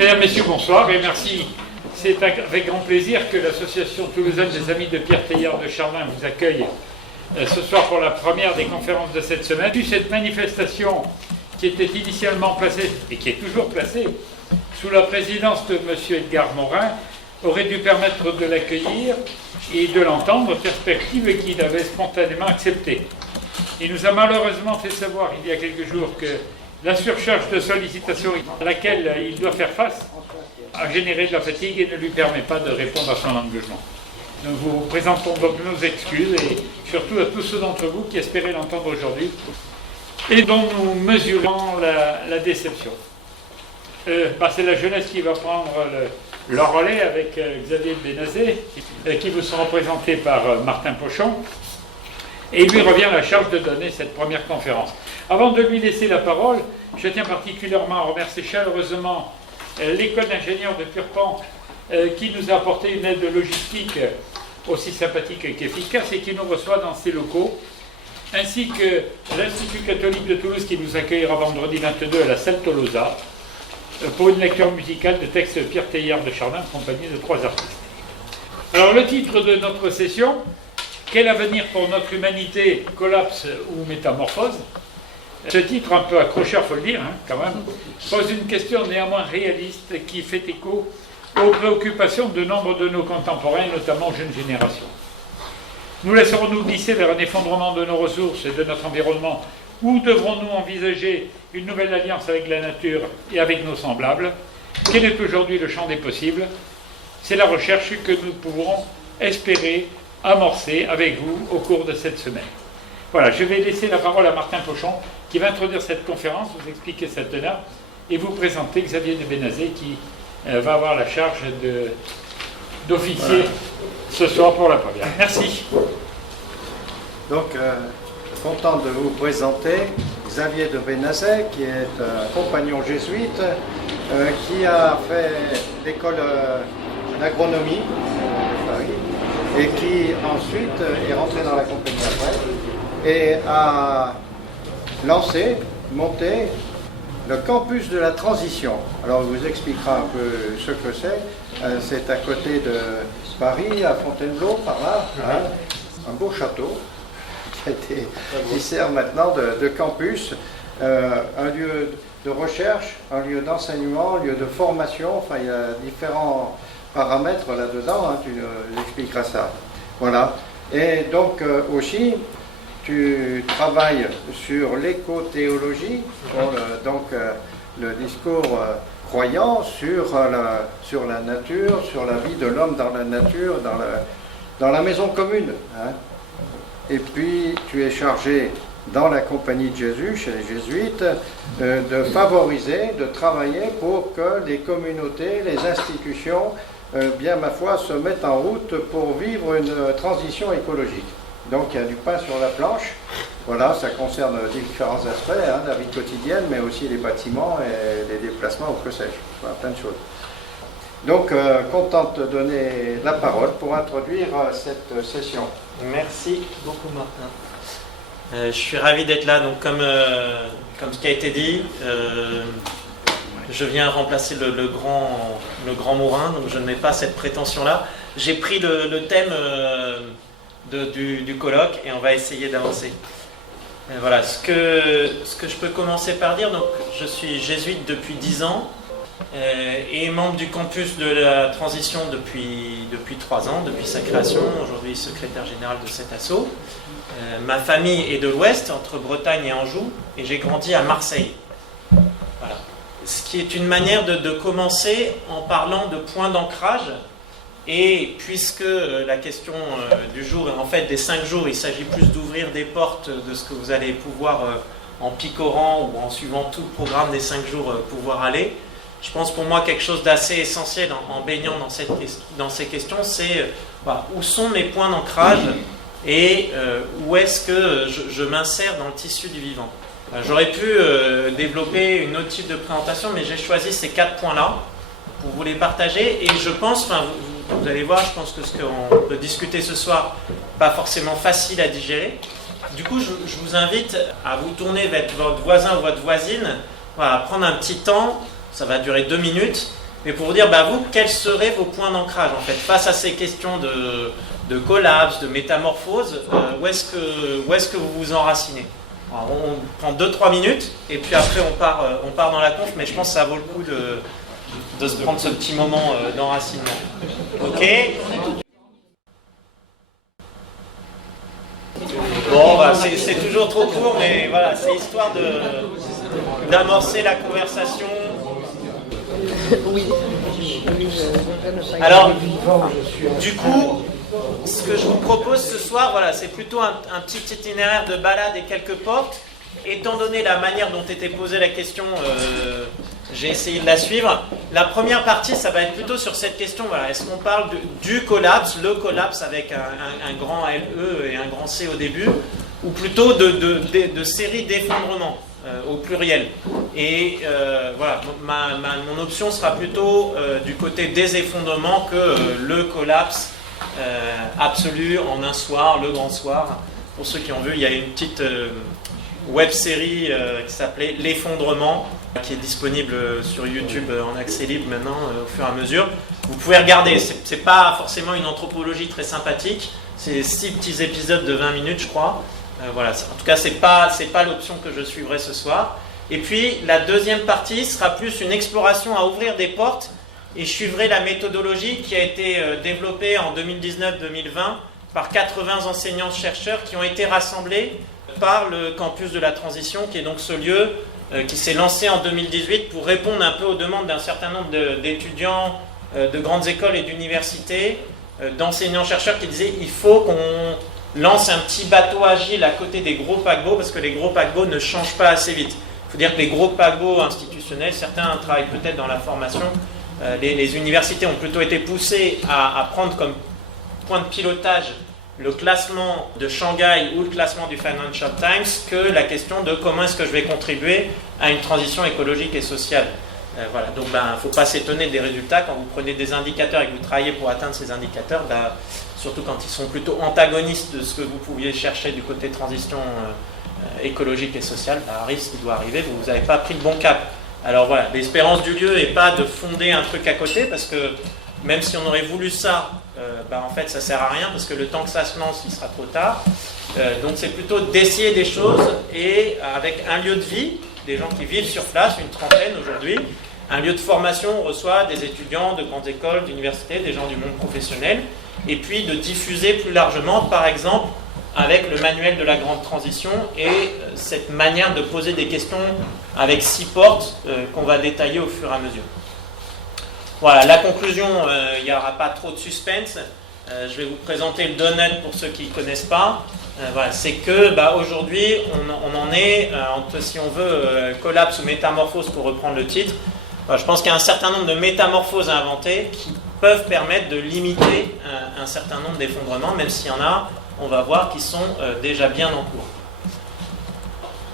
Mesdames, Messieurs, bonsoir et merci. C'est avec grand plaisir que l'association toulousaine des Amis de Pierre Teilhard de Chardin vous accueille ce soir pour la première des conférences de cette semaine. Cette manifestation qui était initialement placée et qui est toujours placée sous la présidence de M. Edgar Morin aurait dû permettre de l'accueillir et de l'entendre, perspective qu'il avait spontanément acceptée. Il nous a malheureusement fait savoir il y a quelques jours que la surcharge de sollicitations à laquelle il doit faire face a généré de la fatigue et ne lui permet pas de répondre à son engagement. Nous vous présentons donc nos excuses et surtout à tous ceux d'entre vous qui espéraient l'entendre aujourd'hui et dont nous mesurons la déception. C'est la jeunesse qui va prendre le relais avec Xavier Benazet, qui vous sera présenté par Martin Pochon. Et il lui revient la charge de donner cette première conférence. Avant de lui laisser la parole, je tiens particulièrement à remercier chaleureusement l'école d'ingénieurs de Purpan qui nous a apporté une aide logistique aussi sympathique qu'efficace et qui nous reçoit dans ses locaux, ainsi que l'Institut catholique de Toulouse qui nous accueillera vendredi 22 à la salle Tolosa pour une lecture musicale de textes de Pierre Teilhard de Chardin accompagné de 3 artistes. Alors le titre de notre session, quel avenir pour notre humanité, collapse ou métamorphose? Ce titre, un peu accrocheur, il faut le dire, quand même, pose une question néanmoins réaliste qui fait écho aux préoccupations de nombre de nos contemporains, notamment jeunes générations. Nous laisserons-nous glisser vers un effondrement de nos ressources et de notre environnement, ou devrons-nous envisager une nouvelle alliance avec la nature et avec nos semblables? Quel est aujourd'hui le champ des possibles? C'est la recherche que nous pourrons espérer amorcer avec vous au cours de cette semaine. Voilà, je vais laisser la parole à Martin Pochon qui va introduire cette conférence, vous expliquer sa teneur et vous présenter Xavier de Benazet qui va avoir la charge d'officier ce soir pour la première. Merci. Donc, content de vous présenter Xavier de Benazet qui est un compagnon jésuite qui a fait l'école d'agronomie de Paris et qui ensuite est rentré dans la compagnie après et a monté le campus de la transition. Alors, on vous expliquera un peu ce que c'est. C'est à côté de Paris, à Fontainebleau, par là, un beau château qui sert maintenant de campus, un lieu de recherche, un lieu d'enseignement, un lieu de formation. Enfin, il y a différents paramètres là-dedans, tu expliqueras ça. Voilà. Et donc, aussi, tu travailles sur l'éco-théologie, le discours croyant sur la nature, sur la vie de l'homme dans la nature, dans la maison commune. Et puis, tu es chargé dans la Compagnie de Jésus, chez les jésuites, de favoriser, de travailler pour que les communautés, les institutions, bien ma foi, se mettent en route pour vivre une transition écologique. Donc il y a du pain sur la planche, voilà, ça concerne différents aspects, la vie quotidienne, mais aussi les bâtiments et les déplacements, ou que sais-je, voilà, plein de choses. Donc, content de te donner la parole pour introduire cette session. Merci beaucoup Martin. Je suis ravi d'être là, donc comme ce qui a été dit, je viens remplacer le grand Morin, donc je ne mets pas cette prétention-là. J'ai pris le thème du colloque et on va essayer d'avancer. Voilà, ce que je peux commencer par dire, donc je suis jésuite depuis 10 ans et membre du campus de la transition depuis 3 ans, depuis sa création, aujourd'hui secrétaire général de cet asso. Ma famille est de l'Ouest, entre Bretagne et Anjou, et j'ai grandi à Marseille. Voilà. Ce qui est une manière de commencer en parlant de points d'ancrage. Et puisque la question du jour est en fait des 5 jours, il s'agit plus d'ouvrir des portes de ce que vous allez pouvoir, en picorant ou en suivant tout le programme des 5 jours, pouvoir aller. Je pense pour moi quelque chose d'assez essentiel en baignant dans ces questions, c'est où sont mes points d'ancrage et où est-ce que je m'insère dans le tissu du vivant. J'aurais pu développer une autre type de présentation, mais j'ai choisi ces 4 points-là pour vous les partager et je pense, vous allez voir, je pense que ce qu'on peut discuter ce soir, pas forcément facile à digérer. Du coup, je vous invite à vous tourner vers votre voisin ou votre voisine, voilà, prendre un petit temps, ça va durer 2 minutes, mais pour vous dire, vous, quels seraient vos points d'ancrage en fait face à ces questions de collapse, de métamorphose, où est-ce que vous vous enracinez? Alors, on prend 2-3 minutes et puis après on part dans la conf, mais je pense que ça vaut le coup de se prendre ce petit moment d'enracinement. Ok? Bon, c'est toujours trop court, mais voilà, c'est histoire d'amorcer la conversation. Oui. Alors, du coup, ce que je vous propose ce soir, voilà, c'est plutôt un petit itinéraire de balade et quelques portes. Étant donné la manière dont était posée la question, j'ai essayé de la suivre. La première partie, ça va être plutôt sur cette question, voilà, est-ce qu'on parle du collapse, le collapse avec un grand LE et un grand C au début, ou plutôt de séries d'effondrements au pluriel. Et voilà, mon option sera plutôt du côté des effondrements que le collapse absolu en un soir, le grand soir. Pour ceux qui ont vu, il y a une petite web-série qui s'appelait L'effondrement, qui est disponible sur YouTube en accès libre maintenant au fur et à mesure. Vous pouvez regarder, c'est pas forcément une anthropologie très sympathique, c'est 6 petits épisodes de 20 minutes je crois. Voilà, en tout cas c'est pas l'option que je suivrai ce soir. Et puis la deuxième partie sera plus une exploration à ouvrir des portes, et je suivrai la méthodologie qui a été développée en 2019-2020 par 80 enseignants-chercheurs qui ont été rassemblés par le campus de la transition, qui est donc ce lieu qui s'est lancé en 2018 pour répondre un peu aux demandes d'un certain nombre d'étudiants de grandes écoles et d'universités, d'enseignants-chercheurs qui disaient il faut qu'on lance un petit bateau agile à côté des gros paquebots, parce que les gros paquebots ne changent pas assez vite. Il faut dire que les gros paquebots institutionnels, certains travaillent peut-être dans la formation, les universités ont plutôt été poussées à prendre comme point de pilotage le classement de Shanghai ou le classement du Financial Times que la question de comment est-ce que je vais contribuer à une transition écologique et sociale. Voilà, donc il ne faut pas s'étonner des résultats quand vous prenez des indicateurs et que vous travaillez pour atteindre ces indicateurs, surtout quand ils sont plutôt antagonistes de ce que vous pouviez chercher du côté transition écologique et sociale, arrive ce qui doit arriver, vous n'avez pas pris le bon cap. Alors voilà, l'espérance du lieu n'est pas de fonder un truc à côté, parce que même si on aurait voulu ça, en fait ça ne sert à rien, parce que le temps que ça se lance, il sera trop tard. Donc c'est plutôt d'essayer des choses, et avec un lieu de vie, des gens qui vivent sur place, une trentaine aujourd'hui, un lieu de formation, on reçoit des étudiants de grandes écoles, d'universités, des gens du monde professionnel, et puis de diffuser plus largement, par exemple, avec le manuel de la grande transition et cette manière de poser des questions avec 6 portes qu'on va détailler au fur et à mesure. Voilà, la conclusion, il n'y aura pas trop de suspense. Je vais vous présenter le donut pour ceux qui ne connaissent pas. Voilà, c'est que aujourd'hui, on en est entre, si on veut, collapse ou métamorphose pour reprendre le titre. Je pense qu'il y a un certain nombre de métamorphoses à inventer qui peuvent permettre de limiter un certain nombre d'effondrements, même s'il y en a, on va voir, qui sont déjà bien en cours.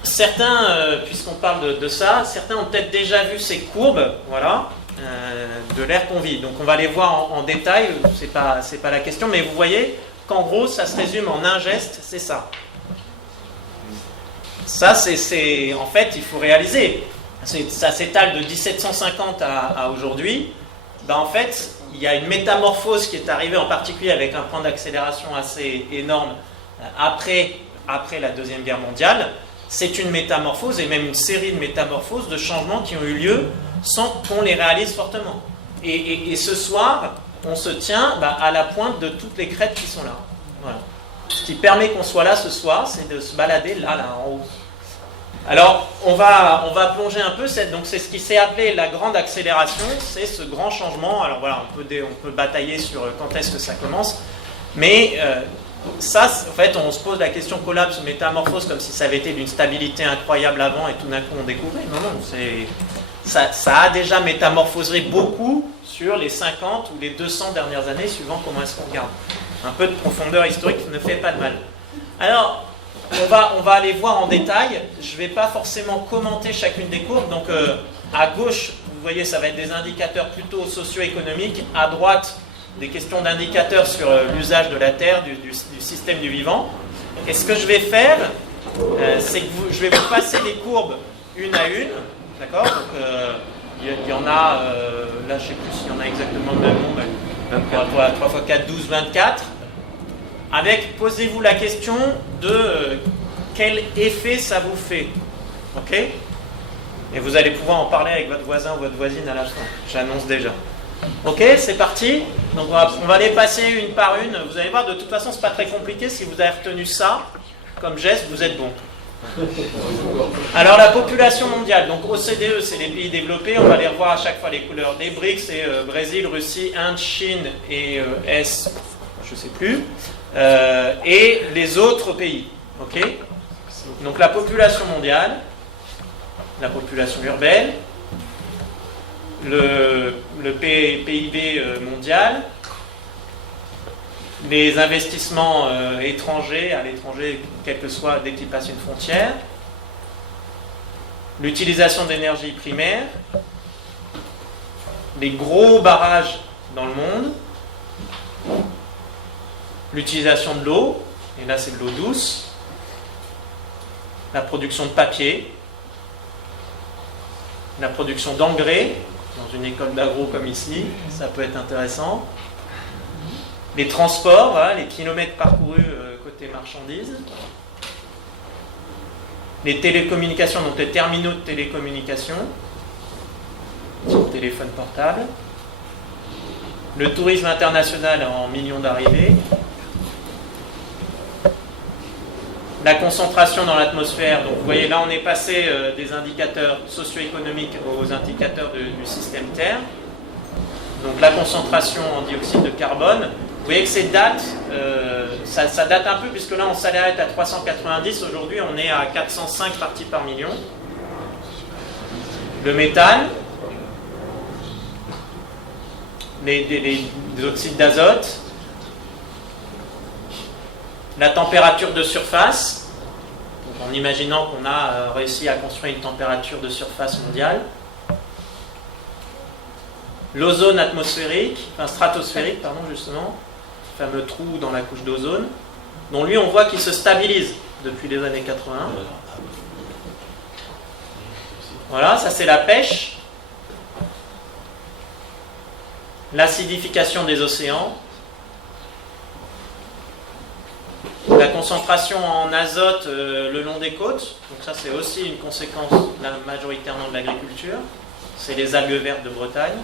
Certains, puisqu'on parle de ça, certains ont peut-être déjà vu ces courbes, voilà, de l'ère qu'on vit. Donc on va les voir en détail, c'est pas la question, mais vous voyez qu'en gros, ça se résume en un geste, c'est ça. Ça, c'est en fait, il faut réaliser. Ça s'étale de 1750 à aujourd'hui. En fait, il y a une métamorphose qui est arrivée en particulier avec un point d'accélération assez énorme après la Deuxième Guerre mondiale. C'est une métamorphose et même une série de métamorphoses, de changements qui ont eu lieu sans qu'on les réalise fortement. Et ce soir, on se tient à la pointe de toutes les crêtes qui sont là. Voilà. Ce qui permet qu'on soit là ce soir, c'est de se balader là en haut. Alors, on va plonger un peu, donc c'est ce qui s'est appelé la grande accélération, c'est ce grand changement. Alors voilà, on peut batailler sur quand est-ce que ça commence, mais ça, en fait, on se pose la question collapse ou métamorphose comme si ça avait été d'une stabilité incroyable avant et tout d'un coup on découvrait. Non, ça a déjà métamorphosé beaucoup sur les 50 ou les 200 dernières années, suivant comment est-ce qu'on regarde. Un peu de profondeur historique ne fait pas de mal. Alors, on va aller voir en détail. Je ne vais pas forcément commenter chacune des courbes. Donc, à gauche, vous voyez, ça va être des indicateurs plutôt socio-économiques. À droite, des questions d'indicateurs sur l'usage de la Terre, du système du vivant. Et ce que je vais faire, c'est que je vais vous passer les courbes une à une. D'accord ? Donc, Il y en a, là je ne sais plus s'il y en a exactement le même nombre, 3 x 4, 12, 24. Avec, posez-vous la question de quel effet ça vous fait. Ok? Et vous allez pouvoir en parler avec votre voisin ou votre voisine à la fin. J'annonce déjà. Ok, c'est parti. Donc on va les passer une par une. Vous allez voir, de toute façon, c'est pas très compliqué. Si vous avez retenu ça comme geste, vous êtes bon. Alors la population mondiale. Donc OCDE, c'est les pays développés. On va les revoir à chaque fois les couleurs. Les BRICS, c'est Brésil, Russie, Inde, Chine et je sais plus. Et les autres pays. Ok. Donc la population mondiale, la population urbaine, le PIB mondial, les investissements étrangers, à l'étranger, quel que soit, dès qu'ils passent une frontière, l'utilisation d'énergie primaire, les gros barrages dans le monde, l'utilisation de l'eau, et là c'est de l'eau douce, la production de papier, la production d'engrais, dans une école d'agro comme ici, ça peut être intéressant. Les transports, voilà, les kilomètres parcourus côté marchandises. Les télécommunications, donc les terminaux de télécommunications, téléphone portable. Le tourisme international en millions d'arrivées. La concentration dans l'atmosphère, donc vous voyez là on est passé des indicateurs socio-économiques aux indicateurs du système Terre. Donc la concentration en dioxyde de carbone, vous voyez que ces dates, ça date un peu puisque là on s'arrête à 390, aujourd'hui on est à 405 parties par million. Le méthane, les oxydes d'azote, la température de surface, en imaginant qu'on a réussi à construire une température de surface mondiale. L'ozone atmosphérique, enfin stratosphérique, pardon, justement, le fameux trou dans la couche d'ozone, dont lui on voit qu'il se stabilise depuis les années 80. Voilà, ça c'est la pêche, l'acidification des océans, la concentration en azote le long des côtes, donc ça c'est aussi une conséquence majoritairement de l'agriculture, c'est les algues vertes de Bretagne.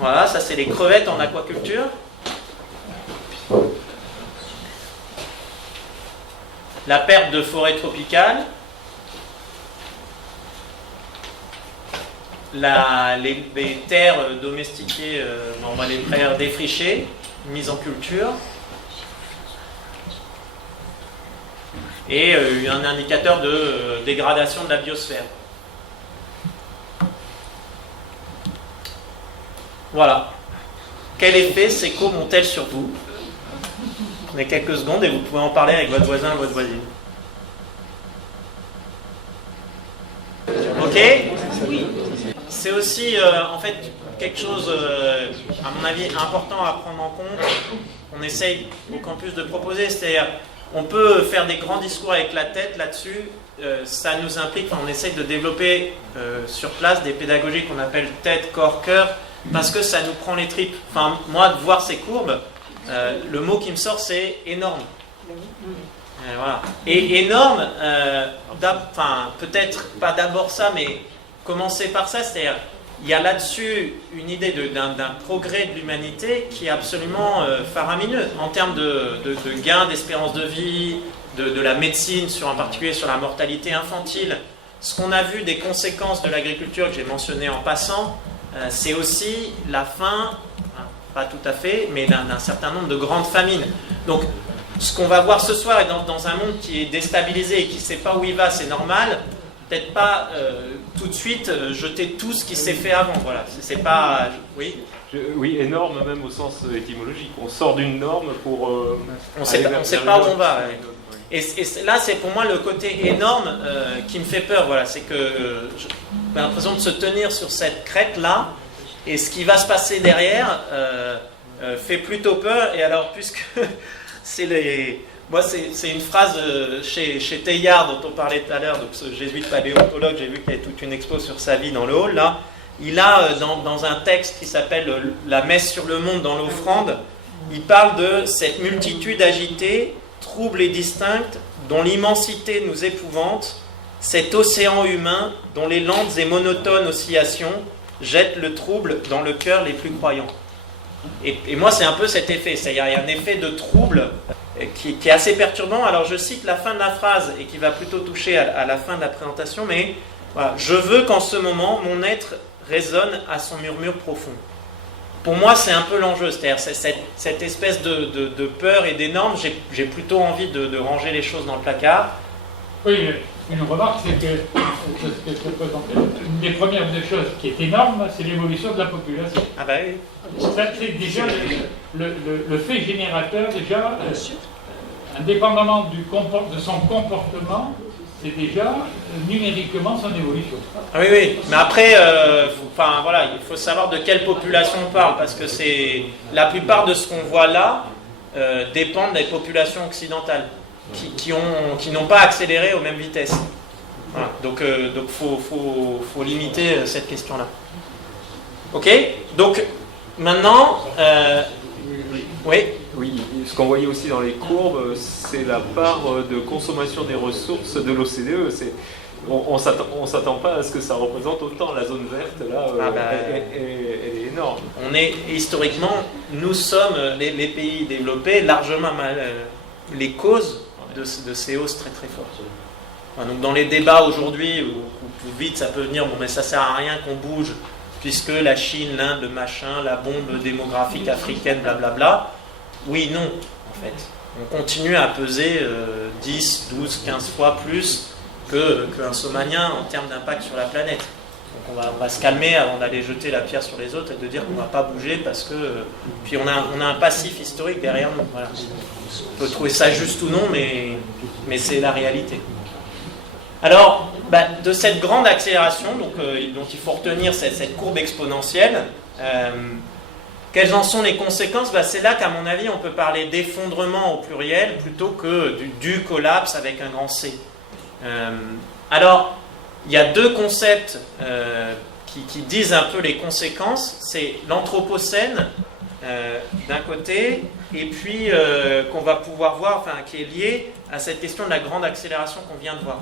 Voilà, ça c'est les crevettes en aquaculture. La perte de forêt tropicale. Les terres domestiquées, on va les faire défricher, mises en culture. Et un indicateur de dégradation de la biosphère. Voilà. Quel effet ces échos ont-elles sur vous? Vous avez quelques secondes et vous pouvez en parler avec votre voisin ou votre voisine. Ok? Oui. C'est aussi, en fait, quelque chose, à mon avis, important à prendre en compte. On essaye au campus de proposer, c'est-à-dire, on peut faire des grands discours avec la tête là-dessus. Ça nous implique, on essaye de développer sur place des pédagogies qu'on appelle tête, corps, cœur, parce que ça nous prend les tripes. Enfin, moi, de voir ces courbes, le mot qui me sort, c'est énorme. Voilà. Et énorme, peut-être pas d'abord ça, mais commencer par ça, c'est-à-dire, il y a là-dessus une idée d'un progrès de l'humanité qui est absolument faramineux en termes de gains d'espérance de vie, de la médecine, en particulier sur la mortalité infantile. Ce qu'on a vu des conséquences de l'agriculture que j'ai mentionné en passant, c'est aussi la fin, pas tout à fait, mais d'un certain nombre de grandes famines. Donc, ce qu'on va voir ce soir est dans un monde qui est déstabilisé et qui ne sait pas où il va, c'est normal. Peut-être pas tout de suite jeter tout ce qui s'est fait avant. Voilà, c'est pas. Oui. Oui, énorme même au sens étymologique. On sort d'une norme pour. On ne sait pas où on va. Ouais. Et là, c'est pour moi le côté énorme qui me fait peur. Voilà, c'est que j'ai l'impression de se tenir sur cette crête-là, et ce qui va se passer derrière fait plutôt peur. Et alors, puisque c'est Moi, c'est une phrase chez Teilhard, dont on parlait tout à l'heure, donc ce jésuite paléontologue, j'ai vu qu'il y avait toute une expo sur sa vie dans le hall, là. Il a, dans un texte qui s'appelle « La messe sur le monde dans l'offrande », il parle de cette multitude agitée, trouble et distincte, dont l'immensité nous épouvante, cet océan humain dont les lentes et monotones oscillations jettent le trouble dans le cœur les plus croyants. Et moi, c'est un peu cet effet, c'est-à-dire il y a un effet de trouble qui est assez perturbant. Alors je cite la fin de la phrase et qui va plutôt toucher à la fin de la présentation, mais voilà, je veux qu'en ce moment, mon être résonne à son murmure profond. Pour moi, c'est un peu l'enjeu, c'est-à-dire cette espèce de peur et d'énorme, j'ai plutôt envie de ranger les choses dans le placard. Oui, une remarque, c'est que une des premières des choses qui est énorme, c'est l'évolution de la population. Ah bah oui. Ça, c'est déjà le fait générateur, déjà, indépendamment de son comportement, c'est déjà numériquement son évolution. Ah oui, oui, mais après, voilà, il faut savoir de quelle population on parle, parce que la plupart de ce qu'on voit là dépendent des populations occidentales, qui n'ont pas accéléré aux mêmes vitesses. Voilà, donc faut limiter cette question-là. Ok, donc maintenant, oui. Oui, ce qu'on voyait aussi dans les courbes, c'est la part de consommation des ressources de l'OCDE. On s'attend pas à ce que ça représente autant. La zone verte, là, elle est énorme. Historiquement, nous sommes, les pays développés, largement les causes de ces hausses très très fortes. Enfin, donc dans les débats aujourd'hui, où vite ça peut venir, bon mais ça sert à rien qu'on bouge, puisque la Chine, l'Inde, le machin, la bombe démographique africaine, blablabla. Oui, non, en fait. On continue à peser 10, 12, 15 fois plus qu'un Somalien en termes d'impact sur la planète. Donc on va se calmer avant d'aller jeter la pierre sur les autres et de dire qu'on ne va pas bouger parce que... Puis on a un passif historique derrière nous. Voilà. On peut trouver ça juste ou non, mais c'est la réalité. Alors, de cette grande accélération, dont il faut retenir cette courbe exponentielle, quelles en sont les conséquences ? C'est là qu'à mon avis, on peut parler d'effondrement au pluriel plutôt que du collapse avec un grand C. Alors, il y a deux concepts qui disent un peu les conséquences. C'est l'anthropocène d'un côté, et puis qu'on va pouvoir voir, qui est lié à cette question de la grande accélération qu'on vient de voir.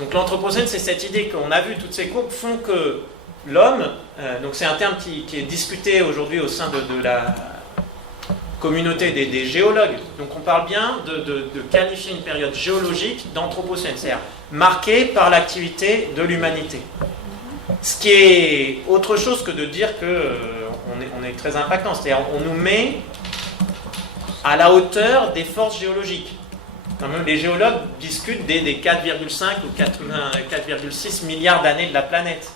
Donc l'anthropocène, c'est cette idée qu'on a vu, toutes ces courbes font que l'homme, donc c'est un terme qui est discuté aujourd'hui au sein de la communauté des géologues. Donc on parle bien de qualifier une période géologique d'anthropocène, c'est-à-dire marquée par l'activité de l'humanité. Ce qui est autre chose que de dire qu'on est très impactant, c'est-à-dire on nous met à la hauteur des forces géologiques. Même les géologues discutent des 4,5 ou 4,6 milliards d'années de la planète.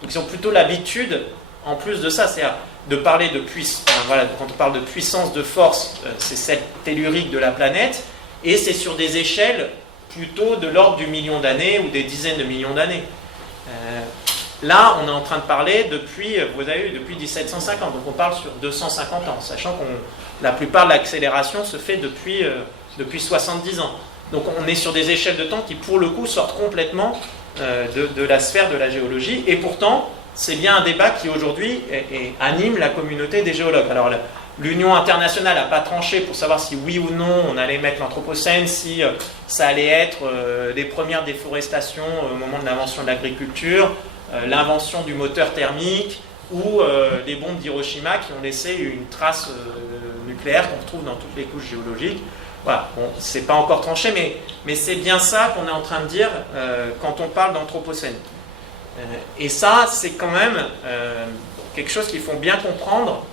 Donc ils ont plutôt l'habitude, en plus de ça, c'est-à-dire de parler de puissance. Voilà, quand on parle de puissance, de force, c'est celle tellurique de la planète, et c'est sur des échelles plutôt de l'ordre du million d'années ou des dizaines de millions d'années. Là, on est en train de parler depuis 1750, donc on parle sur 250 ans, sachant que la plupart de l'accélération se fait depuis 70 ans. Donc on est sur des échelles de temps qui, pour le coup, sortent complètement de la sphère de la géologie, et pourtant, c'est bien un débat qui, aujourd'hui, anime la communauté des géologues. Alors, l'Union internationale n'a pas tranché pour savoir si oui ou non on allait mettre l'anthropocène, si ça allait être les premières déforestations au moment de l'invention de l'agriculture, l'invention du moteur thermique, ou les bombes d'Hiroshima qui ont laissé une trace nucléaire qu'on retrouve dans toutes les couches géologiques. Voilà, bon, c'est pas encore tranché, mais c'est bien ça qu'on est en train de dire quand on parle d'anthropocène. Et ça, c'est quand même quelque chose qu'il faut bien comprendre,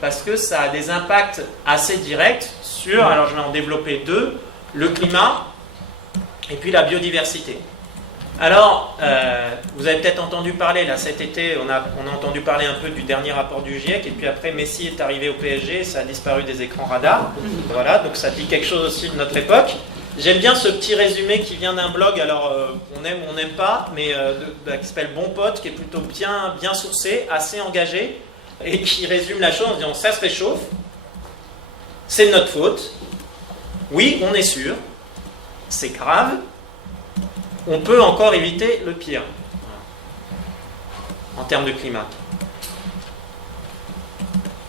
parce que ça a des impacts assez directs sur, alors je vais en développer deux, le climat et puis la biodiversité. Alors, vous avez peut-être entendu parler, là cet été, on a entendu parler un peu du dernier rapport du GIEC, et puis après Messi est arrivé au PSG, ça a disparu des écrans radars. Voilà, donc ça dit quelque chose aussi de notre époque. J'aime bien ce petit résumé qui vient d'un blog, alors on aime ou on n'aime pas, mais qui s'appelle Bon Pote, qui est plutôt bien sourcé, assez engagé, et qui résume la chose en disant ça se réchauffe, c'est de notre faute, oui, on est sûr, c'est grave, on peut encore éviter le pire en termes de climat.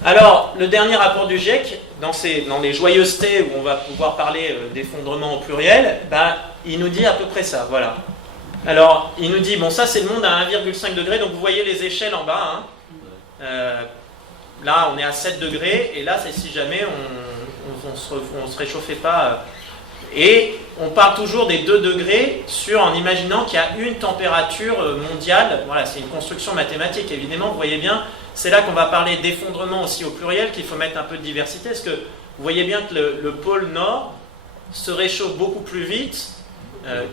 Alors, le dernier rapport du GIEC, dans les joyeusetés où on va pouvoir parler d'effondrement au pluriel, il nous dit à peu près ça, voilà. Alors, il nous dit, bon, ça c'est le monde à 1,5 degré, donc vous voyez les échelles en bas. Là, on est à 7 degrés, et là, c'est si jamais on se réchauffait pas. Et on parle toujours des 2 degrés en imaginant qu'il y a une température mondiale. Voilà, c'est une construction mathématique, évidemment, vous voyez bien. C'est là qu'on va parler d'effondrement aussi au pluriel, qu'il faut mettre un peu de diversité, parce que vous voyez bien que le pôle Nord se réchauffe beaucoup plus vite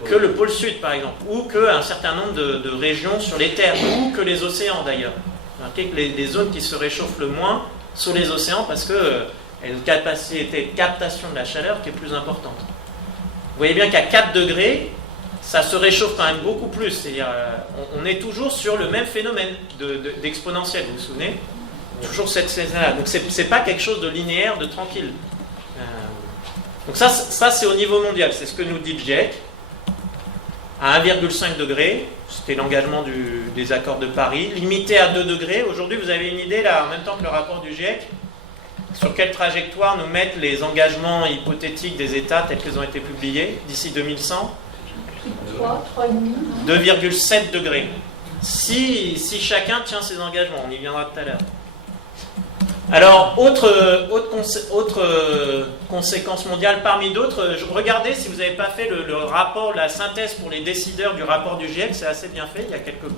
que le pôle Sud, par exemple, ou qu'un certain nombre de régions sur les terres, ou que les océans, d'ailleurs. Remarquez que les zones qui se réchauffent le moins sont les océans, parce qu'il y a une capacité de captation de la chaleur qui est plus importante. Vous voyez bien qu'à 4 degrés, ça se réchauffe quand même beaucoup plus. C'est-à-dire, on est toujours sur le même phénomène d'exponentiel, vous vous souvenez? Toujours cette saison-là. Donc, c'est pas quelque chose de linéaire, de tranquille. Donc, ça c'est au niveau mondial. C'est ce que nous dit le GIEC. À 1,5 degré, c'était l'engagement des accords de Paris. Limité à 2 degrés. Aujourd'hui, vous avez une idée, là, en même temps que le rapport du GIEC, sur quelle trajectoire nous mettent les engagements hypothétiques des États tels qu'ils ont été publiés d'ici 2100? 2,7 degrés. Si chacun tient ses engagements, on y viendra tout à l'heure. Alors, autre conséquence mondiale parmi d'autres, regardez si vous n'avez pas fait le rapport, la synthèse pour les décideurs du rapport du GIEC, c'est assez bien fait, il y a quelques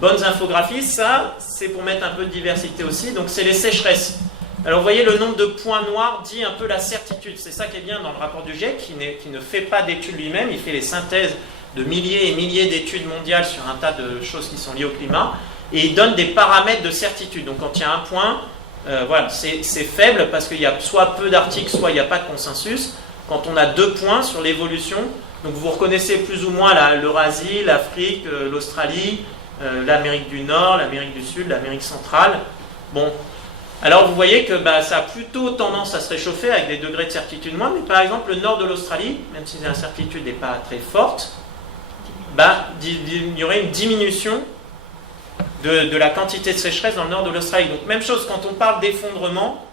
bonnes infographies. Ça, c'est pour mettre un peu de diversité aussi, donc c'est les sécheresses. Alors vous voyez, le nombre de points noirs dit un peu la certitude. C'est ça qui est bien dans le rapport du GIEC, qui ne fait pas d'études lui-même, il fait les synthèses de milliers et milliers d'études mondiales sur un tas de choses qui sont liées au climat, et il donne des paramètres de certitude. Donc quand il y a un point, voilà, c'est faible parce qu'il y a soit peu d'articles, soit il n'y a pas de consensus. Quand on a 2 points sur l'évolution, donc vous reconnaissez plus ou moins l'Eurasie, l'Afrique, l'Australie, l'Amérique du Nord, l'Amérique du Sud, l'Amérique centrale. Bon. Alors vous voyez que ça a plutôt tendance à se réchauffer avec des degrés de certitude moins, mais par exemple le nord de l'Australie, même si l'incertitude n'est pas très forte, il y aurait une diminution de la quantité de sécheresse dans le nord de l'Australie. Donc même chose quand on parle d'effondrement,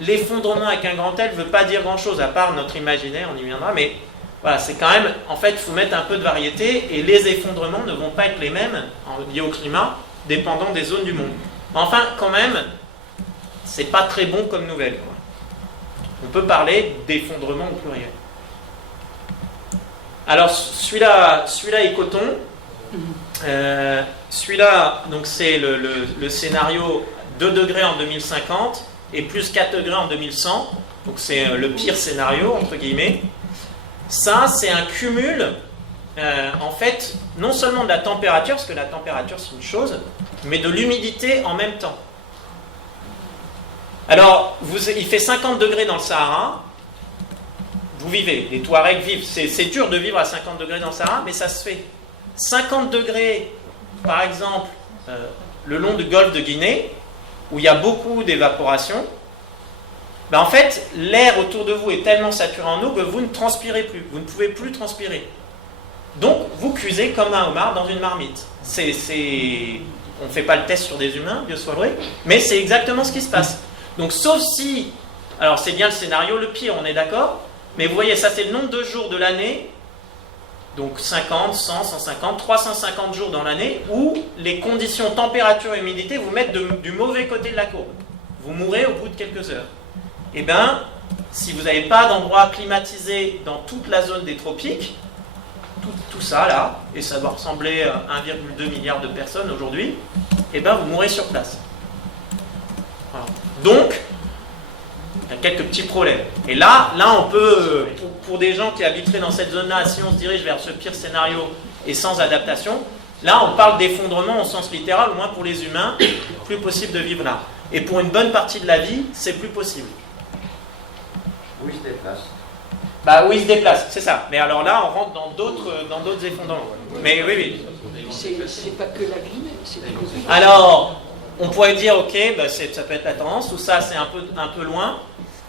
l'effondrement avec un grand L ne veut pas dire grand chose, à part notre imaginaire, on y viendra, mais voilà, c'est quand même, en fait, il faut mettre un peu de variété, et les effondrements ne vont pas être les mêmes liés au climat, dépendant des zones du monde. Enfin, quand même, c'est pas très bon comme nouvelle, quoi. On peut parler d'effondrement au pluriel. Alors celui-là est coton. Celui-là, donc c'est le scénario 2 degrés en 2050 et plus 4 degrés en 2100. Donc c'est le pire scénario entre guillemets. Ça, c'est un cumul en fait non seulement de la température, parce que la température c'est une chose, mais de l'humidité en même temps. Alors, il fait 50 degrés dans le Sahara, vous vivez, les Touaregs vivent, c'est dur de vivre à 50 degrés dans le Sahara, mais ça se fait. 50 degrés, par exemple, le long du golfe de Guinée, où il y a beaucoup d'évaporation, en fait, l'air autour de vous est tellement saturé en eau que vous ne transpirez plus, vous ne pouvez plus transpirer. Donc, vous cuisez comme un homard dans une marmite. On ne fait pas le test sur des humains, Dieu soit loué, mais c'est exactement ce qui se passe. Donc, sauf si, alors c'est bien le scénario le pire, on est d'accord, mais vous voyez, ça c'est le nombre de jours de l'année, donc 50, 100, 150, 350 jours dans l'année, où les conditions température et humidité vous mettent du mauvais côté de la courbe. Vous mourrez au bout de quelques heures. Eh bien, si vous n'avez pas d'endroit climatisé dans toute la zone des tropiques, tout ça là, et ça doit ressembler à 1,2 milliard de personnes aujourd'hui, eh bien vous mourrez sur place. Voilà. Donc, il y a quelques petits problèmes. Et là on peut, pour des gens qui habiteraient dans cette zone-là, si on se dirige vers ce pire scénario et sans adaptation, là on parle d'effondrement au sens littéral, au moins pour les humains, plus possible de vivre là. Et pour une bonne partie de la vie, c'est plus possible. Où il se déplace. Où il se déplace, c'est ça. Mais alors là, on rentre dans d'autres effondrements. Mais oui. C'est pas que la Guinée, c'est que... Alors, on pourrait dire, ok, ça peut être la tendance, ou ça c'est un peu loin.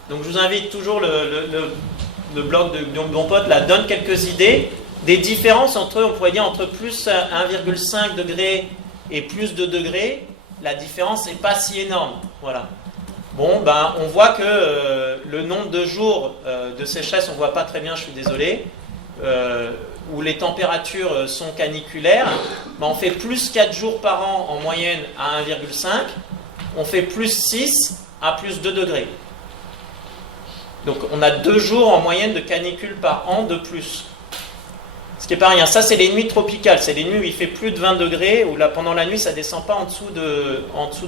Donc je vous invite toujours, le blog de Guillaume Bonpote là, donne quelques idées des différences entre, on pourrait dire, entre plus 1,5 degré et plus 2 degrés. La différence n'est pas si énorme. Voilà. Bon, ben, on voit que le nombre de jours de sécheresse, on ne voit pas très bien, je suis désolé, où les températures sont caniculaires, ben, on fait plus 4 jours par an en moyenne à 1,5, on fait plus 6 à plus 2 degrés. Donc on a 2 jours en moyenne de canicule par an de plus. Ce qui n'est pas rien. Ça, c'est les nuits tropicales. C'est les nuits où il fait plus de 20 degrés, où là, pendant la nuit, ça ne descend pas en dessous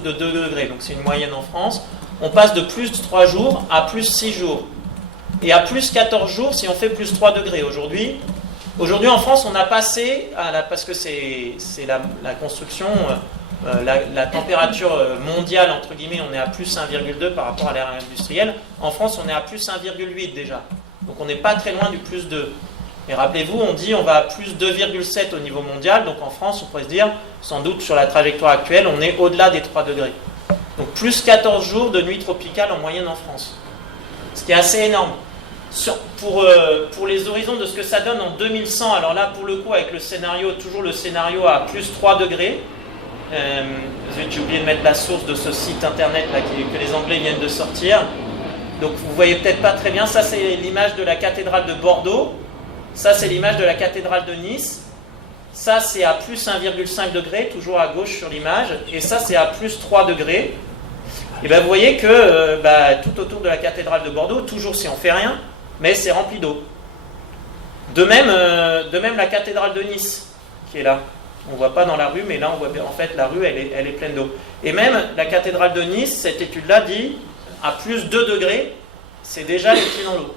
de 2 degrés. Donc c'est une moyenne en France. On passe de plus 3 jours à plus 6 jours. Et à plus 14 jours si on fait plus 3 degrés. Aujourd'hui en France, on a passé, parce que c'est la construction, la température mondiale, entre guillemets, on est à plus 1,2 par rapport à l'ère industrielle. En France, on est à plus 1,8 déjà. Donc on n'est pas très loin du plus 2. Et rappelez-vous, on dit on va à plus 2,7 au niveau mondial. Donc en France, on pourrait se dire, sans doute sur la trajectoire actuelle, on est au-delà des 3 degrés. Donc plus 14 jours de nuit tropicale en moyenne en France. Ce qui est assez énorme. Pour les horizons de ce que ça donne en 2100, alors là pour le coup avec le scénario, toujours le scénario à plus 3 degrés. J'ai oublié de mettre la source de ce site internet là, que les Anglais viennent de sortir. Donc vous voyez peut-être pas très bien, ça c'est l'image de la cathédrale de Bordeaux, ça c'est l'image de la cathédrale de Nice, ça c'est à plus 1,5 degré, toujours à gauche sur l'image, et ça c'est à plus 3 degrés. Et bien vous voyez que tout autour de la cathédrale de Bordeaux, toujours si on fait rien, mais c'est rempli d'eau. De même la cathédrale de Nice, qui est là. On ne voit pas dans la rue, mais là on voit bien, en fait la rue elle est pleine d'eau. Et même la cathédrale de Nice, cette étude-là dit, à plus 2 degrés, c'est déjà les pieds dans l'eau.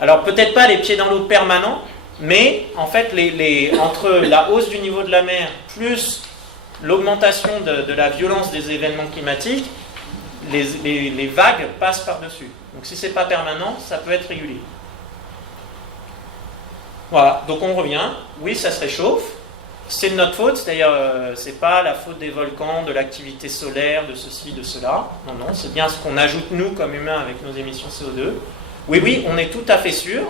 Alors peut-être pas les pieds dans l'eau permanents, mais en fait entre la hausse du niveau de la mer plus l'augmentation de la violence des événements climatiques, les vagues passent par-dessus. Donc si c'est pas permanent, ça peut être régulier. Voilà, donc on revient. Oui, ça se réchauffe. C'est de notre faute, c'est-à-dire c'est pas la faute des volcans, de l'activité solaire, de ceci, de cela. Non, c'est bien ce qu'on ajoute nous comme humains avec nos émissions CO2. Oui, on est tout à fait sûr.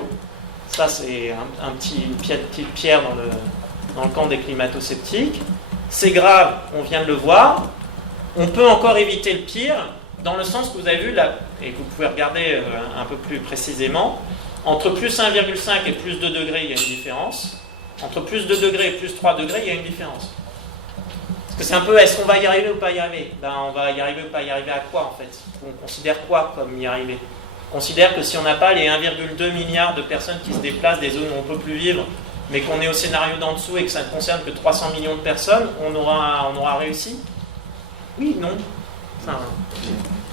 Ça, c'est une petite pierre dans le camp des climato-sceptiques. C'est grave, on vient de le voir. On peut encore éviter le pire, dans le sens que vous avez vu, là, et vous pouvez regarder un peu plus précisément, entre plus 1,5 et plus 2 degrés, il y a une différence. Entre plus 2 degrés et plus 3 degrés, il y a une différence. Parce que c'est un peu, est-ce qu'on va y arriver ou pas y arriver ? On va y arriver ou pas y arriver à quoi, en fait ? On considère quoi comme y arriver ? On considère que si on n'a pas les 1,2 milliard de personnes qui se déplacent des zones où on ne peut plus vivre, mais qu'on est au scénario d'en dessous et que ça ne concerne que 300 millions de personnes, on aura réussi ? Oui, non. Enfin,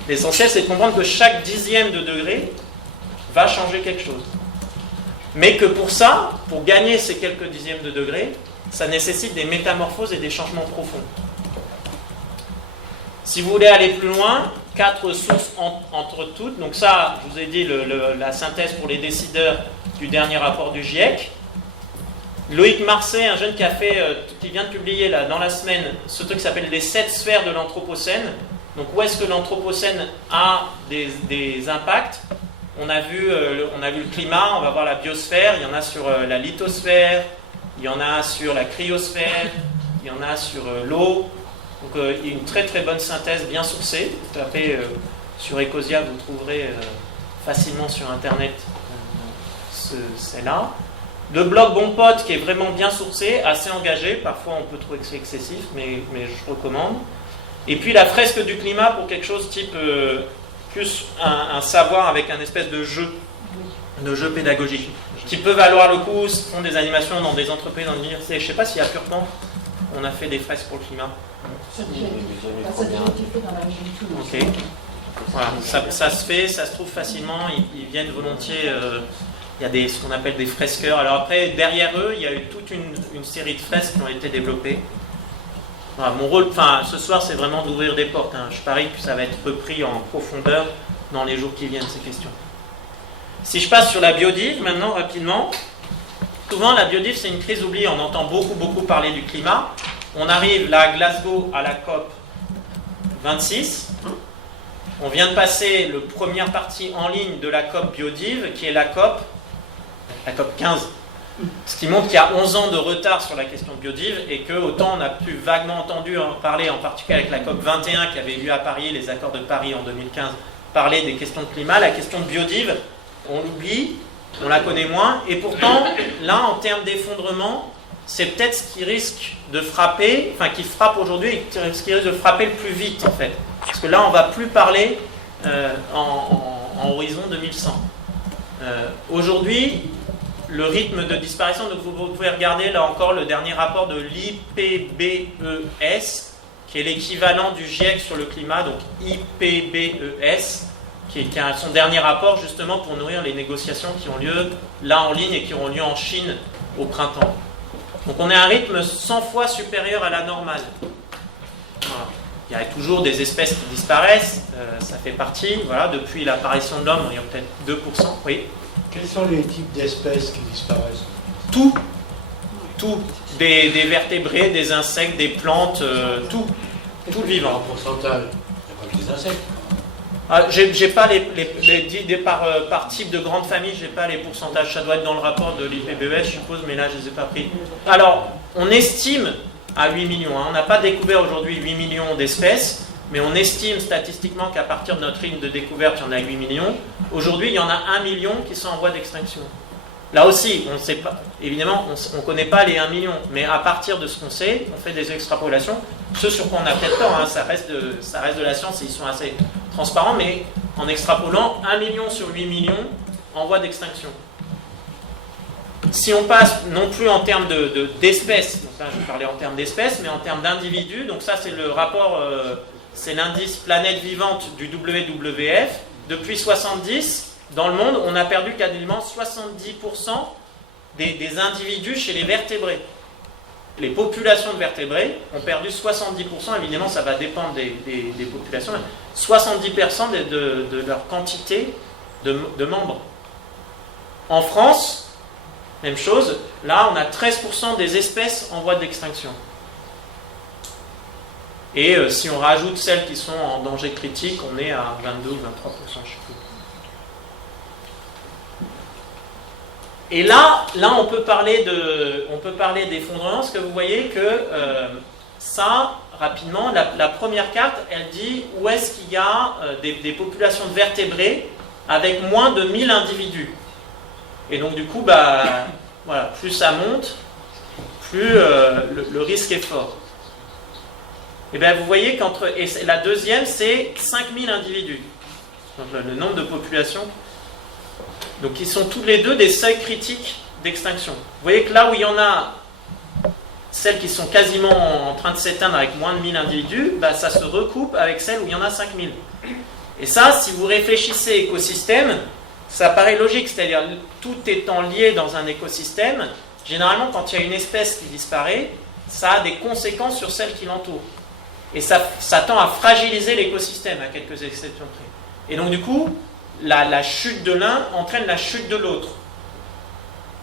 l'essentiel, c'est de comprendre que chaque dixième de degré va changer quelque chose. Mais que pour ça, pour gagner ces quelques dixièmes de degré, ça nécessite des métamorphoses et des changements profonds. Si vous voulez aller plus loin, 4 sources entre toutes. Donc ça, je vous ai dit la synthèse pour les décideurs du dernier rapport du GIEC. Loïc Marseille, un jeune qui vient de publier là, dans la semaine ce truc qui s'appelle les 7 sphères de l'Anthropocène. Donc où est-ce que l'Anthropocène a des impacts ? On a vu le climat, on va voir la biosphère, il y en a sur la lithosphère, il y en a sur la cryosphère, il y en a sur l'eau. Donc il y a une très très bonne synthèse bien sourcée. Vous tapez sur Ecosia, vous trouverez facilement sur internet celle-là. Le blog Bonpote qui est vraiment bien sourcé, assez engagé, parfois on peut trouver que c'est excessif, mais je recommande. Et puis la fresque du climat pour quelque chose type plus un savoir avec un espèce de jeu pédagogique, qui peut valoir le coup, font des animations dans des entreprises, dans des universités. Je ne sais pas s'il y a Purement, on a fait des fresques pour le climat. Ça a déjà été fait dans la région de Toulouse. Ok. Voilà, ça se fait, ça se trouve facilement, ils viennent volontiers, il y a ce qu'on appelle des fresqueurs. Alors après, derrière eux, il y a eu toute une série de fresques qui ont été développées. Voilà, mon rôle, ce soir, c'est vraiment d'ouvrir des portes. Je parie que ça va être repris en profondeur dans les jours qui viennent, ces questions. Si je passe sur la biodive, maintenant, rapidement, souvent, la biodive, c'est une crise oubliée. On entend beaucoup parler du climat. On arrive là à Glasgow, à la COP 26. On vient de passer la première partie en ligne de la COP Biodive, qui est la COP 15. Ce qui montre qu'il y a 11 ans de retard sur la question biodive et que autant on a pu vaguement entendu en parler, en particulier avec la COP 21 qui avait eu lieu à Paris, les accords de Paris en 2015, parler des questions de climat, la question de biodive, on l'oublie, on la connaît moins, et pourtant, là, en termes d'effondrement, c'est peut-être ce qui risque de frapper, enfin qui frappe aujourd'hui et ce qui risque de frapper le plus vite en fait. Parce que là, on ne va plus parler en horizon 2100. Aujourd'hui, le rythme de disparition, donc vous pouvez regarder là encore le dernier rapport de l'IPBES, qui est l'équivalent du GIEC sur le climat, donc IPBES, qui a son dernier rapport justement pour nourrir les négociations qui ont lieu là en ligne et qui auront lieu en Chine au printemps. Donc on est à un rythme 100 fois supérieur à la normale. Voilà. Il y a toujours des espèces qui disparaissent, ça fait partie, voilà, depuis l'apparition de l'homme, il y a peut-être 2%. Oui. Quels sont les types d'espèces qui disparaissent? Tout. Des vertébrés, des insectes, des plantes, tout le vivant. En pourcentage, il n'y a pas que des insectes. J'ai pas par type de grande famille, j'ai pas les pourcentages, ça doit être dans le rapport de l'IPBES, je suppose, mais là je les ai pas pris. Alors, on estime à 8 millions, on n'a pas découvert aujourd'hui 8 millions d'espèces, mais on estime statistiquement qu'à partir de notre ligne de découverte, il y en a 8 millions. Aujourd'hui, il y en a 1 million qui sont en voie d'extinction. Là aussi, on ne sait pas, évidemment, on ne connaît pas les 1 million, mais à partir de ce qu'on sait, on fait des extrapolations. Ce sur quoi on a peut-être tort, hein, ça reste de la science et ils sont assez transparents, mais en extrapolant 1 million sur 8 millions en voie d'extinction. Si on passe non plus en termes d'espèces, donc là je vais parler en termes d'espèces, mais en termes d'individus, donc ça c'est le rapport, c'est l'indice planète vivante du WWF. Depuis 70, dans le monde, on a perdu quasiment 70% des individus chez les vertébrés. Les populations de vertébrés ont perdu 70%, évidemment ça va dépendre des populations, mais 70% de leur quantité de membres. En France, même chose, là on a 13% des espèces en voie d'extinction. Et si on rajoute celles qui sont en danger critique, on est à 22 ou 23%, je sais plus. Et là on peut parler d'effondrement, parce que vous voyez que ça, rapidement, la première carte, elle dit où est-ce qu'il y a des populations de vertébrés avec moins de 1000 individus. Et donc du coup, voilà, plus ça monte, plus le risque est fort. Et bien vous voyez et la deuxième, c'est 5000 individus. Donc le nombre de populations. Donc ils sont tous les deux des seuils critiques d'extinction. Vous voyez que là où il y en a celles qui sont quasiment en train de s'éteindre avec moins de 1000 individus, ça se recoupe avec celles où il y en a 5000. Et ça, si vous réfléchissez écosystème, ça paraît logique, c'est-à-dire tout étant lié dans un écosystème, généralement quand il y a une espèce qui disparaît, ça a des conséquences sur celle qui l'entoure. Et ça tend à fragiliser l'écosystème, à quelques exceptions près. Et donc du coup, la chute de l'un entraîne la chute de l'autre.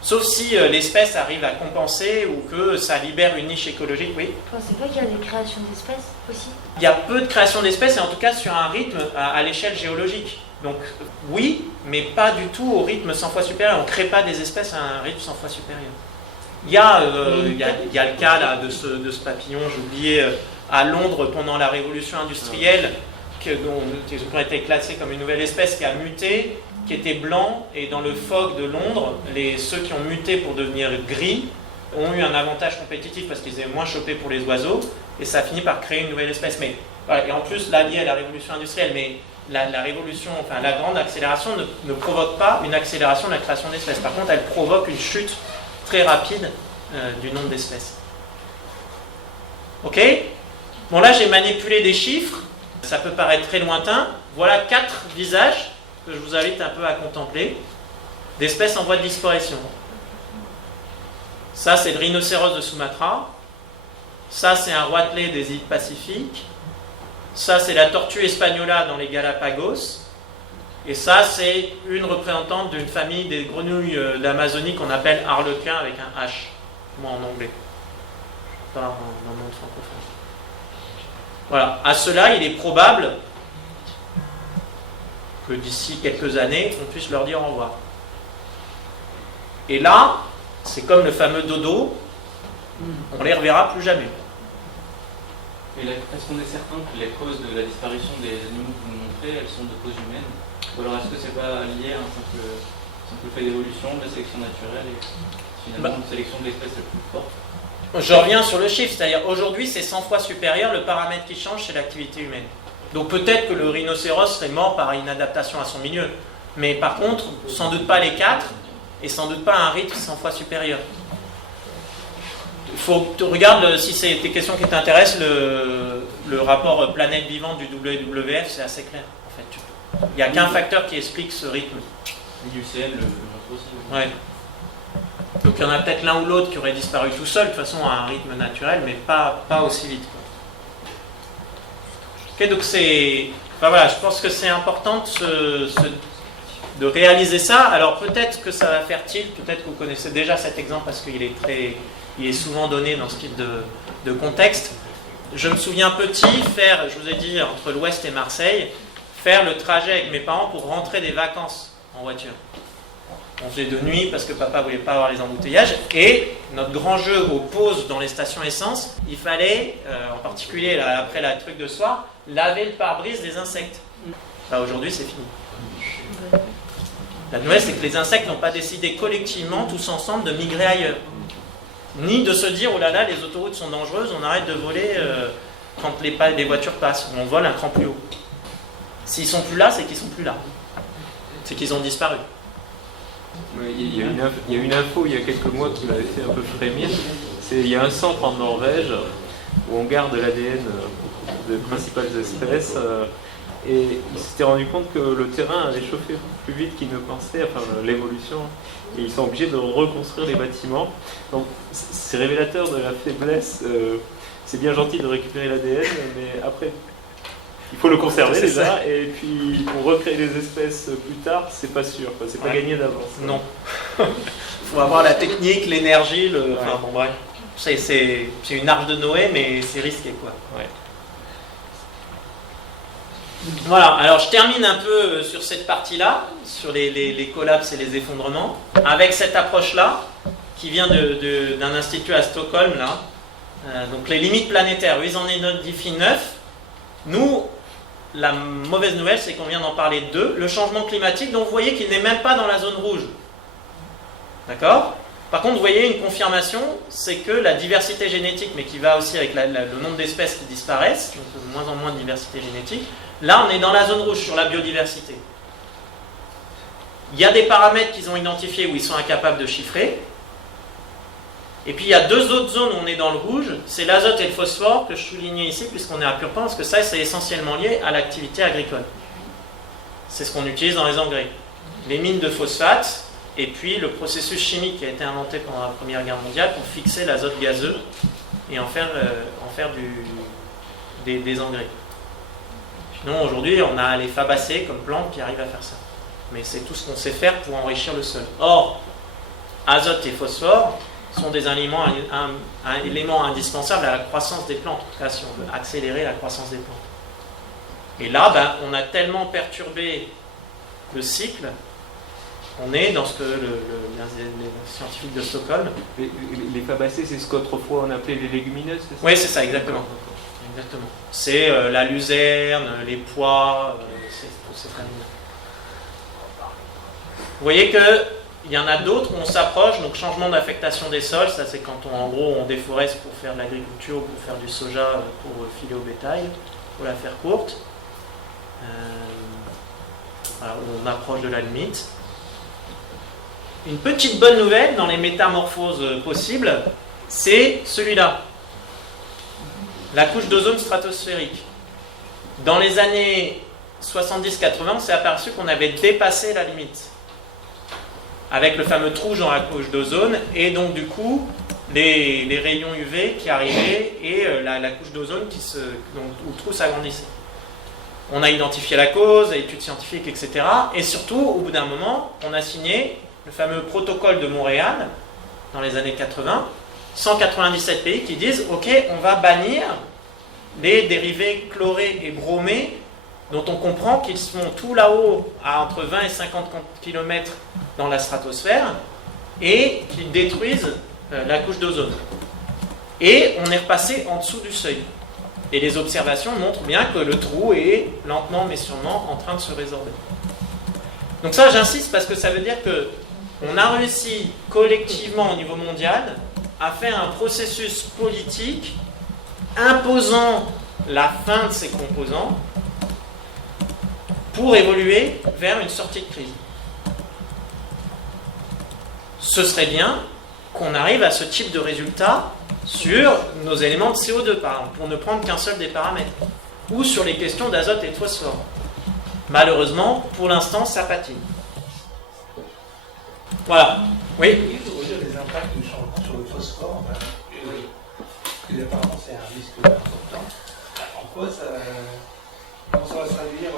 Sauf si l'espèce arrive à compenser ou que ça libère une niche écologique, oui. Vous pensez pas qu'il y a des créations d'espèces aussi? Il y a peu de création d'espèces, et en tout cas sur un rythme à l'échelle géologique. Donc oui, mais pas du tout au rythme 100 fois supérieur. On ne crée pas des espèces à un rythme 100 fois supérieur. Il y a le cas là, de ce papillon, j'ai oublié, à Londres pendant la révolution industrielle, qui a été classé comme une nouvelle espèce qui a muté, qui était blanc, et dans le fog de Londres, ceux qui ont muté pour devenir gris ont eu un avantage compétitif parce qu'ils étaient moins chopés pour les oiseaux, et ça a fini par créer une nouvelle espèce. Mais, voilà, et en plus, là, lié à la révolution industrielle, mais la révolution, enfin la grande accélération ne provoque pas une accélération de la création d'espèces. Par contre, elle provoque une chute très rapide du nombre d'espèces. Ok? Bon, là, j'ai manipulé des chiffres. Ça peut paraître très lointain. Voilà 4 visages que je vous invite un peu à contempler d'espèces en voie de disparition. Ça, c'est le rhinocéros de Sumatra. Ça, c'est un roitelet des îles Pacifiques. Ça, c'est la tortue espagnola dans les Galapagos. Et ça, c'est une représentante d'une famille des grenouilles d'Amazonie qu'on appelle harlequin avec un H, moi en anglais, pas dans le monde francophone. Voilà. À cela, il est probable que d'ici quelques années, on puisse leur dire au revoir. Et là, c'est comme le fameux dodo, on les reverra plus jamais. Est-ce qu'on est certain que les causes de la disparition des animaux que vous nous montrez, elles sont de cause humaine? Ou alors est-ce que c'est pas lié à un simple fait d'évolution, de sélection naturelle et finalement une sélection de l'espèce la plus forte? Je reviens sur le chiffre, c'est-à-dire aujourd'hui c'est 100 fois supérieur, le paramètre qui change c'est l'activité humaine. Donc peut-être que le rhinocéros serait mort par inadaptation à son milieu, mais par contre, sans doute pas les 4 et sans doute pas un rythme 100 fois supérieur. Regarde, si c'est des questions qui t'intéressent, le rapport planète vivante du WWF, c'est assez clair. En fait, il n'y a qu'un facteur qui explique ce rythme. L'IUCN le montre aussi. Ouais. Donc il y en a peut-être l'un ou l'autre qui aurait disparu tout seul, de toute façon à un rythme naturel, mais pas aussi vite. Ok, donc voilà, je pense que c'est important de réaliser ça. Alors peut-être que ça va faire tilt, peut-être que vous connaissez déjà cet exemple parce qu'il est souvent donné dans ce type de contexte. Je me souviens petit je vous ai dit, entre l'Ouest et Marseille, faire le trajet avec mes parents pour rentrer des vacances en voiture. On faisait de nuit parce que papa ne voulait pas avoir les embouteillages. Et notre grand jeu aux pauses dans les stations essence, il fallait, en particulier après la truc de soir, laver le pare-brise des insectes. Aujourd'hui, c'est fini. La nouvelle, c'est que les insectes n'ont pas décidé collectivement, tous ensemble, de migrer ailleurs. Ni de se dire, oh là là, les autoroutes sont dangereuses, on arrête de voler quand les voitures passent. On vole un cran plus haut. S'ils sont plus là, c'est qu'ils sont plus là. C'est qu'ils ont disparu. Il y a une info il y a quelques mois qui m'avait fait un peu frémir. Il y a un centre en Norvège où on garde l'ADN des principales espèces et ils s'étaient rendu compte que le terrain avait chauffé plus vite qu'ils ne pensaient, enfin l'évolution, et ils sont obligés de reconstruire les bâtiments. Donc c'est révélateur de la faiblesse. C'est bien gentil de récupérer l'ADN, mais après il faut le conserver déjà, et puis pour recréer des espèces plus tard, c'est pas sûr, quoi. C'est pas gagné d'avance. Non. Il faut avoir la technique, l'énergie, enfin bon bref. C'est une arche de Noé, mais c'est risqué quoi. Ouais. Voilà, alors je termine un peu sur cette partie-là, sur les collapses et les effondrements, avec cette approche-là, qui vient d'un institut à Stockholm, là. Donc les limites planétaires, ils en identifient 9. Nous, la mauvaise nouvelle, c'est qu'on vient d'en parler de 2. Le changement climatique, donc vous voyez qu'il n'est même pas dans la zone rouge. D'accord ? Par contre, vous voyez une confirmation, c'est que la diversité génétique, mais qui va aussi avec le nombre d'espèces qui disparaissent, donc de moins en moins de diversité génétique, là on est dans la zone rouge sur la biodiversité. Il y a des paramètres qu'ils ont identifiés où ils sont incapables de chiffrer. Et puis il y a 2 autres zones où on est dans le rouge, c'est l'azote et le phosphore que je soulignais ici puisqu'on est à Purpan, parce que ça c'est essentiellement lié à l'activité agricole. C'est ce qu'on utilise dans les engrais. Les mines de phosphate et puis le processus chimique qui a été inventé pendant la Première Guerre mondiale pour fixer l'azote gazeux et en faire des engrais. Sinon aujourd'hui on a les fabacées comme plantes qui arrivent à faire ça. Mais c'est tout ce qu'on sait faire pour enrichir le sol. Or, azote et phosphore sont des éléments indispensables à la croissance des plantes, en tout cas si on veut accélérer la croissance des plantes. Et là, on a tellement perturbé le cycle, on est dans ce que les scientifiques de Stockholm... Les fabacées, c'est ce qu'autrefois on appelait les légumineuses, c'est ça ? Oui, c'est ça, exactement. Exactement. C'est la luzerne, les pois, c'est toutes ces familles. Vous voyez que il y en a d'autres où on s'approche, donc changement d'affectation des sols, ça c'est quand on déforeste pour faire de l'agriculture ou pour faire du soja pour filer au bétail, pour la faire courte. Voilà, on approche de la limite. Une petite bonne nouvelle dans les métamorphoses possibles, c'est celui-là. La couche d'ozone stratosphérique. Dans les années 70-80, on s'est aperçu qu'on avait dépassé la limite. Avec le fameux trou dans la couche d'ozone, et donc du coup, les rayons UV qui arrivaient et la couche d'ozone où le trou s'agrandissait. On a identifié la cause, études scientifiques, etc. Et surtout, au bout d'un moment, on a signé le fameux protocole de Montréal, dans les années 80, 197 pays qui disent « Ok, on va bannir les dérivés chlorés et bromés dont on comprend qu'ils sont tout là-haut, à entre 20 et 50 km dans la stratosphère, et qu'ils détruisent la couche d'ozone. Et on est repassé en dessous du seuil. Et les observations montrent bien que le trou est lentement mais sûrement en train de se résorber. Donc ça, j'insiste parce que ça veut dire qu'on a réussi collectivement au niveau mondial à faire un processus politique imposant la fin de ces composants pour évoluer vers une sortie de crise. Ce serait bien qu'on arrive à ce type de résultat sur nos éléments de CO2, par exemple, pour ne prendre qu'un seul des paramètres, ou sur les questions d'azote et de phosphore. Malheureusement, pour l'instant, ça patine. Voilà. Oui. Les impacts du changement sur le phosphore, qui apparemment c'est un risque important. En quoi comment ça va se traduire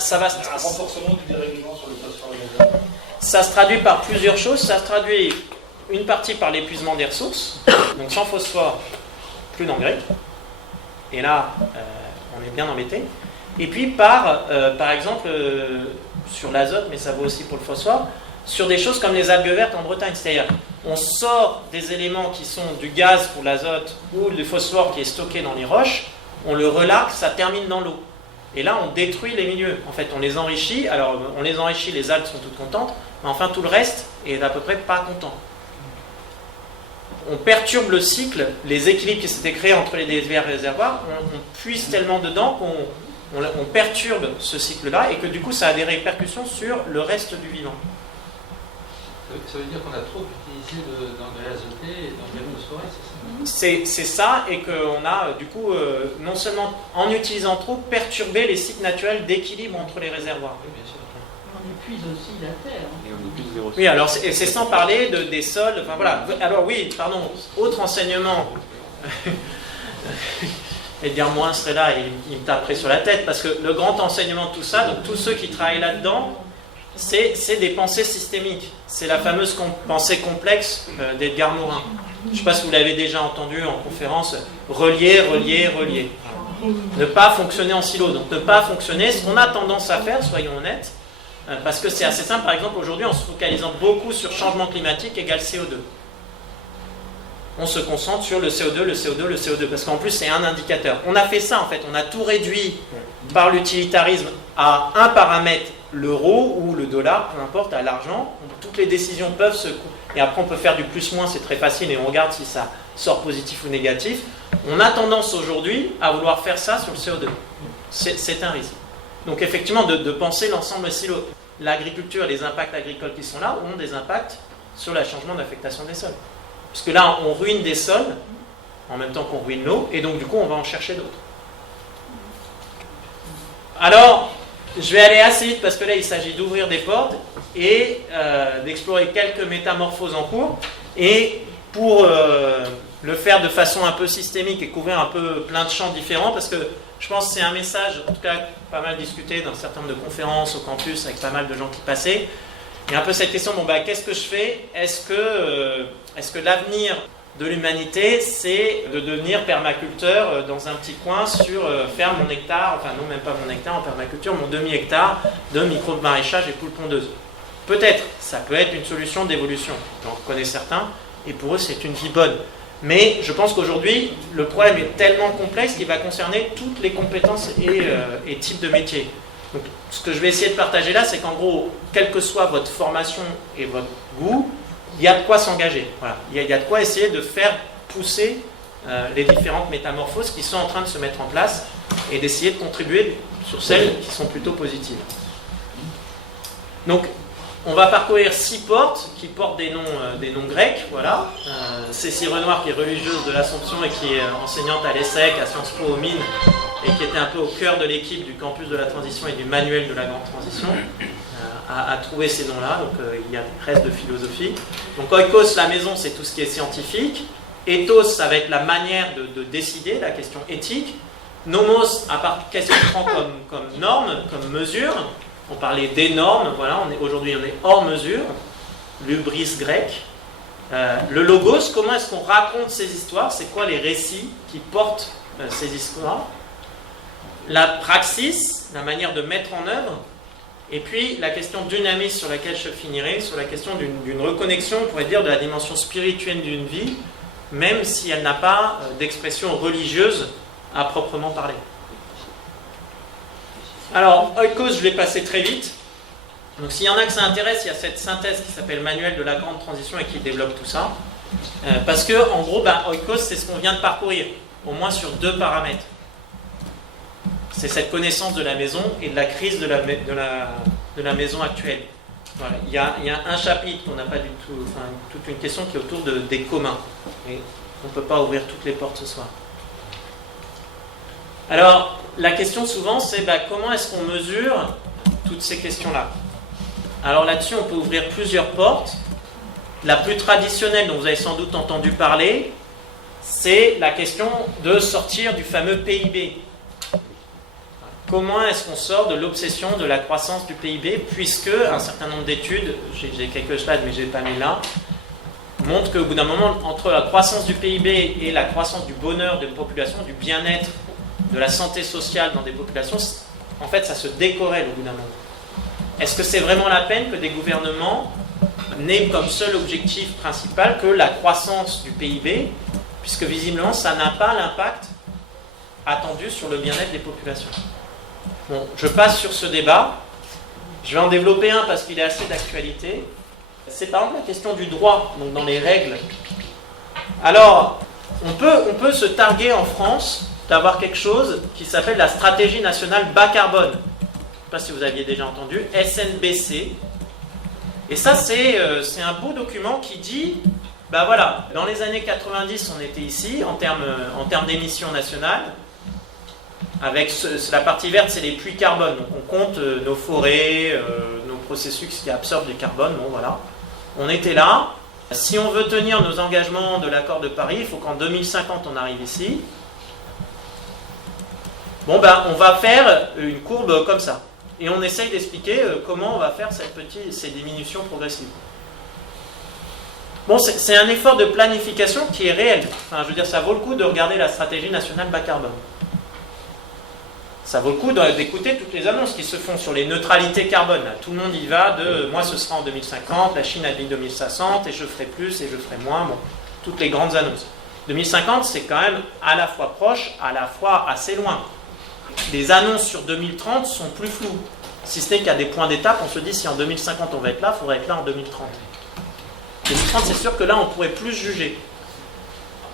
Ça va un renforcement du dérèglement sur le phosphore et l'azote? Ça se traduit par plusieurs choses. Ça se traduit une partie par l'épuisement des ressources, donc sans phosphore, plus d'engrais. Et là, on est bien embêté. Et puis par exemple, sur l'azote, mais ça vaut aussi pour le phosphore, sur des choses comme les algues vertes en Bretagne. C'est-à-dire, on sort des éléments qui sont du gaz pour l'azote ou du phosphore qui est stocké dans les roches, on le relargue, ça termine dans l'eau. Et là, on détruit les milieux. En fait, on les enrichit. Alors, on les enrichit, les algues sont toutes contentes, mais enfin, tout le reste est à peu près pas content. On perturbe le cycle, les équilibres qui s'étaient créés entre les divers réservoirs, on puise tellement dedans qu'on perturbe ce cycle-là et que du coup, ça a des répercussions sur le reste du vivant. Ça veut dire qu'on a trop utilisé d'engrais azotés et d'engrais phosphorés, c'est ça, et qu'on a du coup, non seulement en utilisant trop, perturbé les cycles naturels d'équilibre entre les réservoirs. Oui, bien sûr. On épuise aussi la terre. Et on épuise les ressources. Oui, alors c'est sans parler des sols. Enfin voilà. Alors oui, pardon. Autre enseignement. Et dire moins serait là, il me taperait sur la tête, parce que le grand enseignement de tout ça, donc tous ceux qui travaillent là-dedans, c'est des pensées systémiques. C'est la fameuse pensée complexe d'Edgar Morin. Je ne sais pas si vous l'avez déjà entendu en conférence. Relier, relier, relier. Ne pas fonctionner en silo. Donc ne pas fonctionner. Ce qu'on a tendance à faire, soyons honnêtes, parce que c'est assez simple, par exemple, aujourd'hui, en se focalisant beaucoup sur changement climatique égale CO2. On se concentre sur le CO2, le CO2, le CO2, parce qu'en plus, c'est un indicateur. On a fait ça, en fait. On a tout réduit par l'utilitarisme à un paramètre, l'euro ou le dollar, peu importe, à l'argent. Toutes les décisions peuvent se... Et après, on peut faire du plus-moins, c'est très facile, et on regarde si ça sort positif ou négatif. On a tendance aujourd'hui à vouloir faire ça sur le CO2. C'est un risque. Donc effectivement, de penser l'ensemble silo. L'agriculture et les impacts agricoles qui sont là ont des impacts sur le changement d'affectation des sols. Parce que là, on ruine des sols en même temps qu'on ruine l'eau, et donc du coup, on va en chercher d'autres. Alors, je vais aller assez vite parce que là, il s'agit d'ouvrir des portes et d'explorer quelques métamorphoses en cours. Et pour le faire de façon un peu systémique et couvrir un peu plein de champs différents, parce que je pense que c'est un message, en tout cas pas mal discuté dans un certain nombre de conférences au campus avec pas mal de gens qui passaient. Il y a un peu cette question, qu'est-ce que je fais ? Est-ce que l'avenir de l'humanité, c'est de devenir permaculteur dans un petit coin sur faire mon hectare, enfin non, même pas mon hectare en permaculture, mon demi-hectare de micro-maraîchage et poules pondeuses. Peut-être, ça peut être une solution d'évolution. J'en connais certains, et pour eux, c'est une vie bonne. Mais je pense qu'aujourd'hui, le problème est tellement complexe qu'il va concerner toutes les compétences et types de métiers. Donc, ce que je vais essayer de partager là, c'est qu'en gros, quelle que soit votre formation et votre goût, il y a de quoi s'engager. Voilà. Il y a de quoi essayer de faire pousser les différentes métamorphoses qui sont en train de se mettre en place et d'essayer de contribuer sur celles qui sont plutôt positives. Donc, on va parcourir 6 portes qui portent des noms grecs. Voilà. Cécile Renoir, qui est religieuse de l'Assomption et qui est enseignante à l'ESSEC, à Sciences Po, aux Mines, et qui était un peu au cœur de l'équipe du campus de la transition et du manuel de la grande transition, a trouvé ces noms-là. Donc il y a des restes de philosophie. Donc oikos, la maison, c'est tout ce qui est scientifique. Ethos, ça va être la manière de décider, la question éthique. Nomos, à part qu'est-ce qu'on prend comme norme, comme mesure. On parlait des normes, voilà, aujourd'hui on est hors mesure. L'hubris grec. Le logos, comment est-ce qu'on raconte ces histoires ? C'est quoi les récits qui portent ces histoires ? la praxis, la manière de mettre en œuvre, et puis la question dynamique sur laquelle je finirai, sur la question d'une reconnexion, on pourrait dire, de la dimension spirituelle d'une vie, même si elle n'a pas d'expression religieuse à proprement parler. Alors, oikos, je l'ai passé très vite. Donc s'il y en a que ça intéresse, il y a cette synthèse qui s'appelle Manuel de la grande transition et qui développe tout ça. Parce que, en gros, oikos, c'est ce qu'on vient de parcourir, au moins sur 2 paramètres. C'est cette connaissance de la maison et de la crise de la maison actuelle. Voilà. Il y a un chapitre qu'on n'a pas du tout, enfin toute une question qui est autour des communs. Et on ne peut pas ouvrir toutes les portes ce soir. Alors, la question souvent, c'est comment est-ce qu'on mesure toutes ces questions-là? Alors là-dessus, on peut ouvrir plusieurs portes. La plus traditionnelle, dont vous avez sans doute entendu parler, c'est la question de sortir du fameux PIB. Comment est-ce qu'on sort de l'obsession de la croissance du PIB, puisque un certain nombre d'études, j'ai quelques slides mais je ne les ai pas mis là, montrent qu'au bout d'un moment, entre la croissance du PIB et la croissance du bonheur de la population, du bien-être, de la santé sociale dans des populations, en fait ça se décorrèle au bout d'un moment. Est-ce que c'est vraiment la peine que des gouvernements n'aient comme seul objectif principal que la croissance du PIB, puisque visiblement ça n'a pas l'impact attendu sur le bien-être des populations? Bon, je passe sur ce débat. Je vais en développer un parce qu'il est assez d'actualité. C'est par exemple la question du droit, donc dans les règles. Alors, on peut se targuer en France d'avoir quelque chose qui s'appelle la stratégie nationale bas carbone. Je ne sais pas si vous aviez déjà entendu, SNBC. Et ça, c'est un beau document qui dit, voilà, dans les années 90, on était ici, en termes d'émissions nationales. Avec la partie verte, c'est les puits carbone. Donc on compte nos forêts, nos processus qui absorbent du carbone. Bon, voilà. On était là. Si on veut tenir nos engagements de l'accord de Paris, il faut qu'en 2050, on arrive ici. Bon, on va faire une courbe comme ça. Et on essaye d'expliquer comment on va faire ces diminutions progressives. Bon, c'est un effort de planification qui est réel. Enfin, je veux dire, ça vaut le coup de regarder la stratégie nationale bas carbone. Ça vaut le coup d'écouter toutes les annonces qui se font sur les neutralités carbone. Là, tout le monde y va de « moi ce sera en 2050, la Chine a dit 2060 et je ferai plus et je ferai moins ». Bon, toutes les grandes annonces. 2050, c'est quand même à la fois proche, à la fois assez loin. Les annonces sur 2030 sont plus floues. Si ce n'est qu'à des points d'étape, on se dit si en 2050 on va être là, il faudrait être là en 2030. 2030, c'est sûr que là, on pourrait plus juger.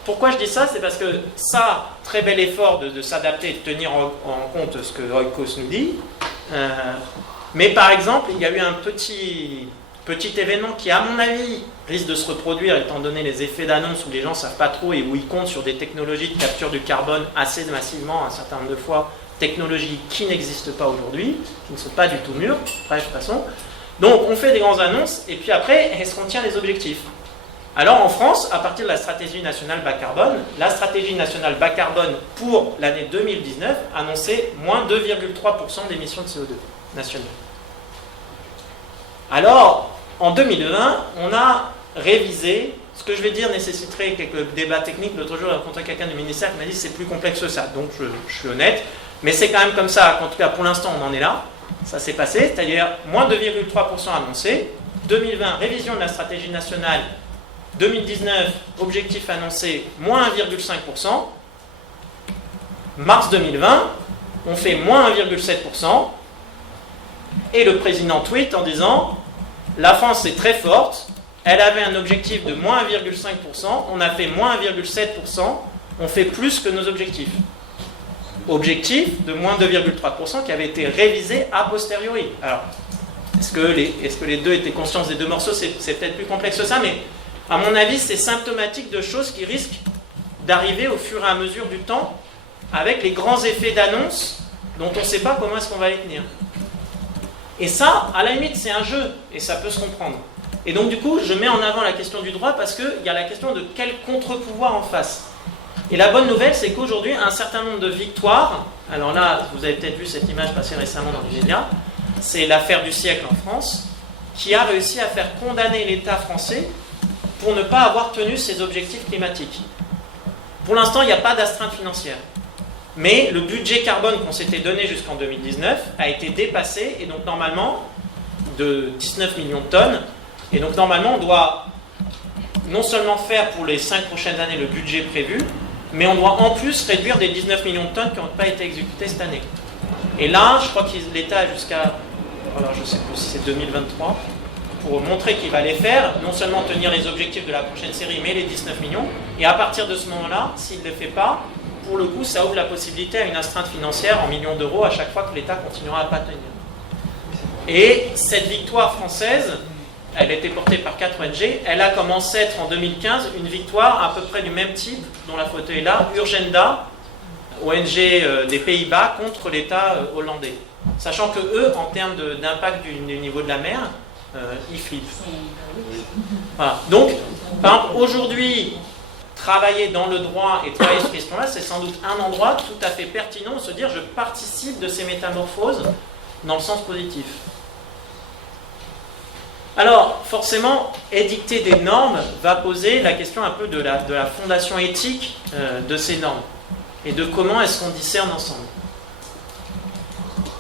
Pourquoi je dis ça? C'est parce que ça, très bel effort de s'adapter et de tenir en compte ce que Oikos nous dit. Mais par exemple, il y a eu un petit événement qui, à mon avis, risque de se reproduire étant donné les effets d'annonce où les gens ne savent pas trop et où ils comptent sur des technologies de capture du carbone assez massivement, un certain nombre de fois, technologies qui n'existent pas aujourd'hui, qui ne sont pas du tout mûres, bref, de toute façon. Donc on fait des grandes annonces et puis après, est-ce qu'on tient les objectifs? Alors en France, à partir de la stratégie nationale bas carbone, la stratégie nationale bas carbone pour l'année 2019 annonçait moins 2,3% d'émissions de CO2 nationales. Alors, en 2020, on a révisé, ce que je vais dire nécessiterait quelques débats techniques. L'autre jour, j'ai rencontré quelqu'un du ministère qui m'a dit que c'est plus complexe que ça, donc je suis honnête, mais c'est quand même comme ça, en tout cas pour l'instant on en est là, ça s'est passé, c'est-à-dire moins 2,3% annoncé, 2020, révision de la stratégie nationale, 2019, objectif annoncé, moins 1,5%. Mars 2020, on fait moins 1,7%. Et le président tweet en disant « La France est très forte, elle avait un objectif de moins 1,5%, on a fait moins 1,7%, on fait plus que nos objectifs. » Objectif de moins 2,3% qui avait été révisé a posteriori. Alors, est-ce que les deux étaient conscients des deux morceaux? C'est peut-être plus complexe que ça, mais à mon avis, c'est symptomatique de choses qui risquent d'arriver au fur et à mesure du temps avec les grands effets d'annonce dont on ne sait pas comment est-ce qu'on va les tenir. Et ça, à la limite, c'est un jeu et ça peut se comprendre. Et donc, du coup, je mets en avant la question du droit parce qu'il y a la question de quel contre-pouvoir en face. Et la bonne nouvelle, c'est qu'aujourd'hui, un certain nombre de victoires, alors là, vous avez peut-être vu cette image passer récemment dans les médias, c'est l'affaire du siècle en France, qui a réussi à faire condamner l'État français pour ne pas avoir tenu ses objectifs climatiques. Pour l'instant, il n'y a pas d'astreinte financière. Mais le budget carbone qu'on s'était donné jusqu'en 2019 a été dépassé, et donc normalement, de 19 millions de tonnes. Et donc normalement, on doit non seulement faire pour les 5 prochaines années le budget prévu, mais on doit en plus réduire des 19 millions de tonnes qui n'ont pas été exécutées cette année. Et là, je crois que l'État a jusqu'à, alors je ne sais plus si c'est 2023, pour montrer qu'il va les faire, non seulement tenir les objectifs de la prochaine série, mais les 19 millions. Et à partir de ce moment-là, s'il ne les fait pas, pour le coup, ça ouvre la possibilité à une astreinte financière en millions d'euros à chaque fois que l'État continuera à ne pas tenir. Et cette victoire française, elle a été portée par 4 ONG, elle a commencé à être en 2015 une victoire à peu près du même type, dont la photo est là, Urgenda, ONG des Pays-Bas contre l'État hollandais. Sachant que eux, en termes d'impact du niveau de la mer, ils flippent. Voilà. Donc, par exemple, aujourd'hui, travailler dans le droit et travailler sur cette question-là, c'est sans doute un endroit tout à fait pertinent de se dire je participe de ces métamorphoses dans le sens positif. Alors, forcément, édicter des normes va poser la question un peu de la fondation éthique de ces normes et de comment est-ce qu'on discerne ensemble.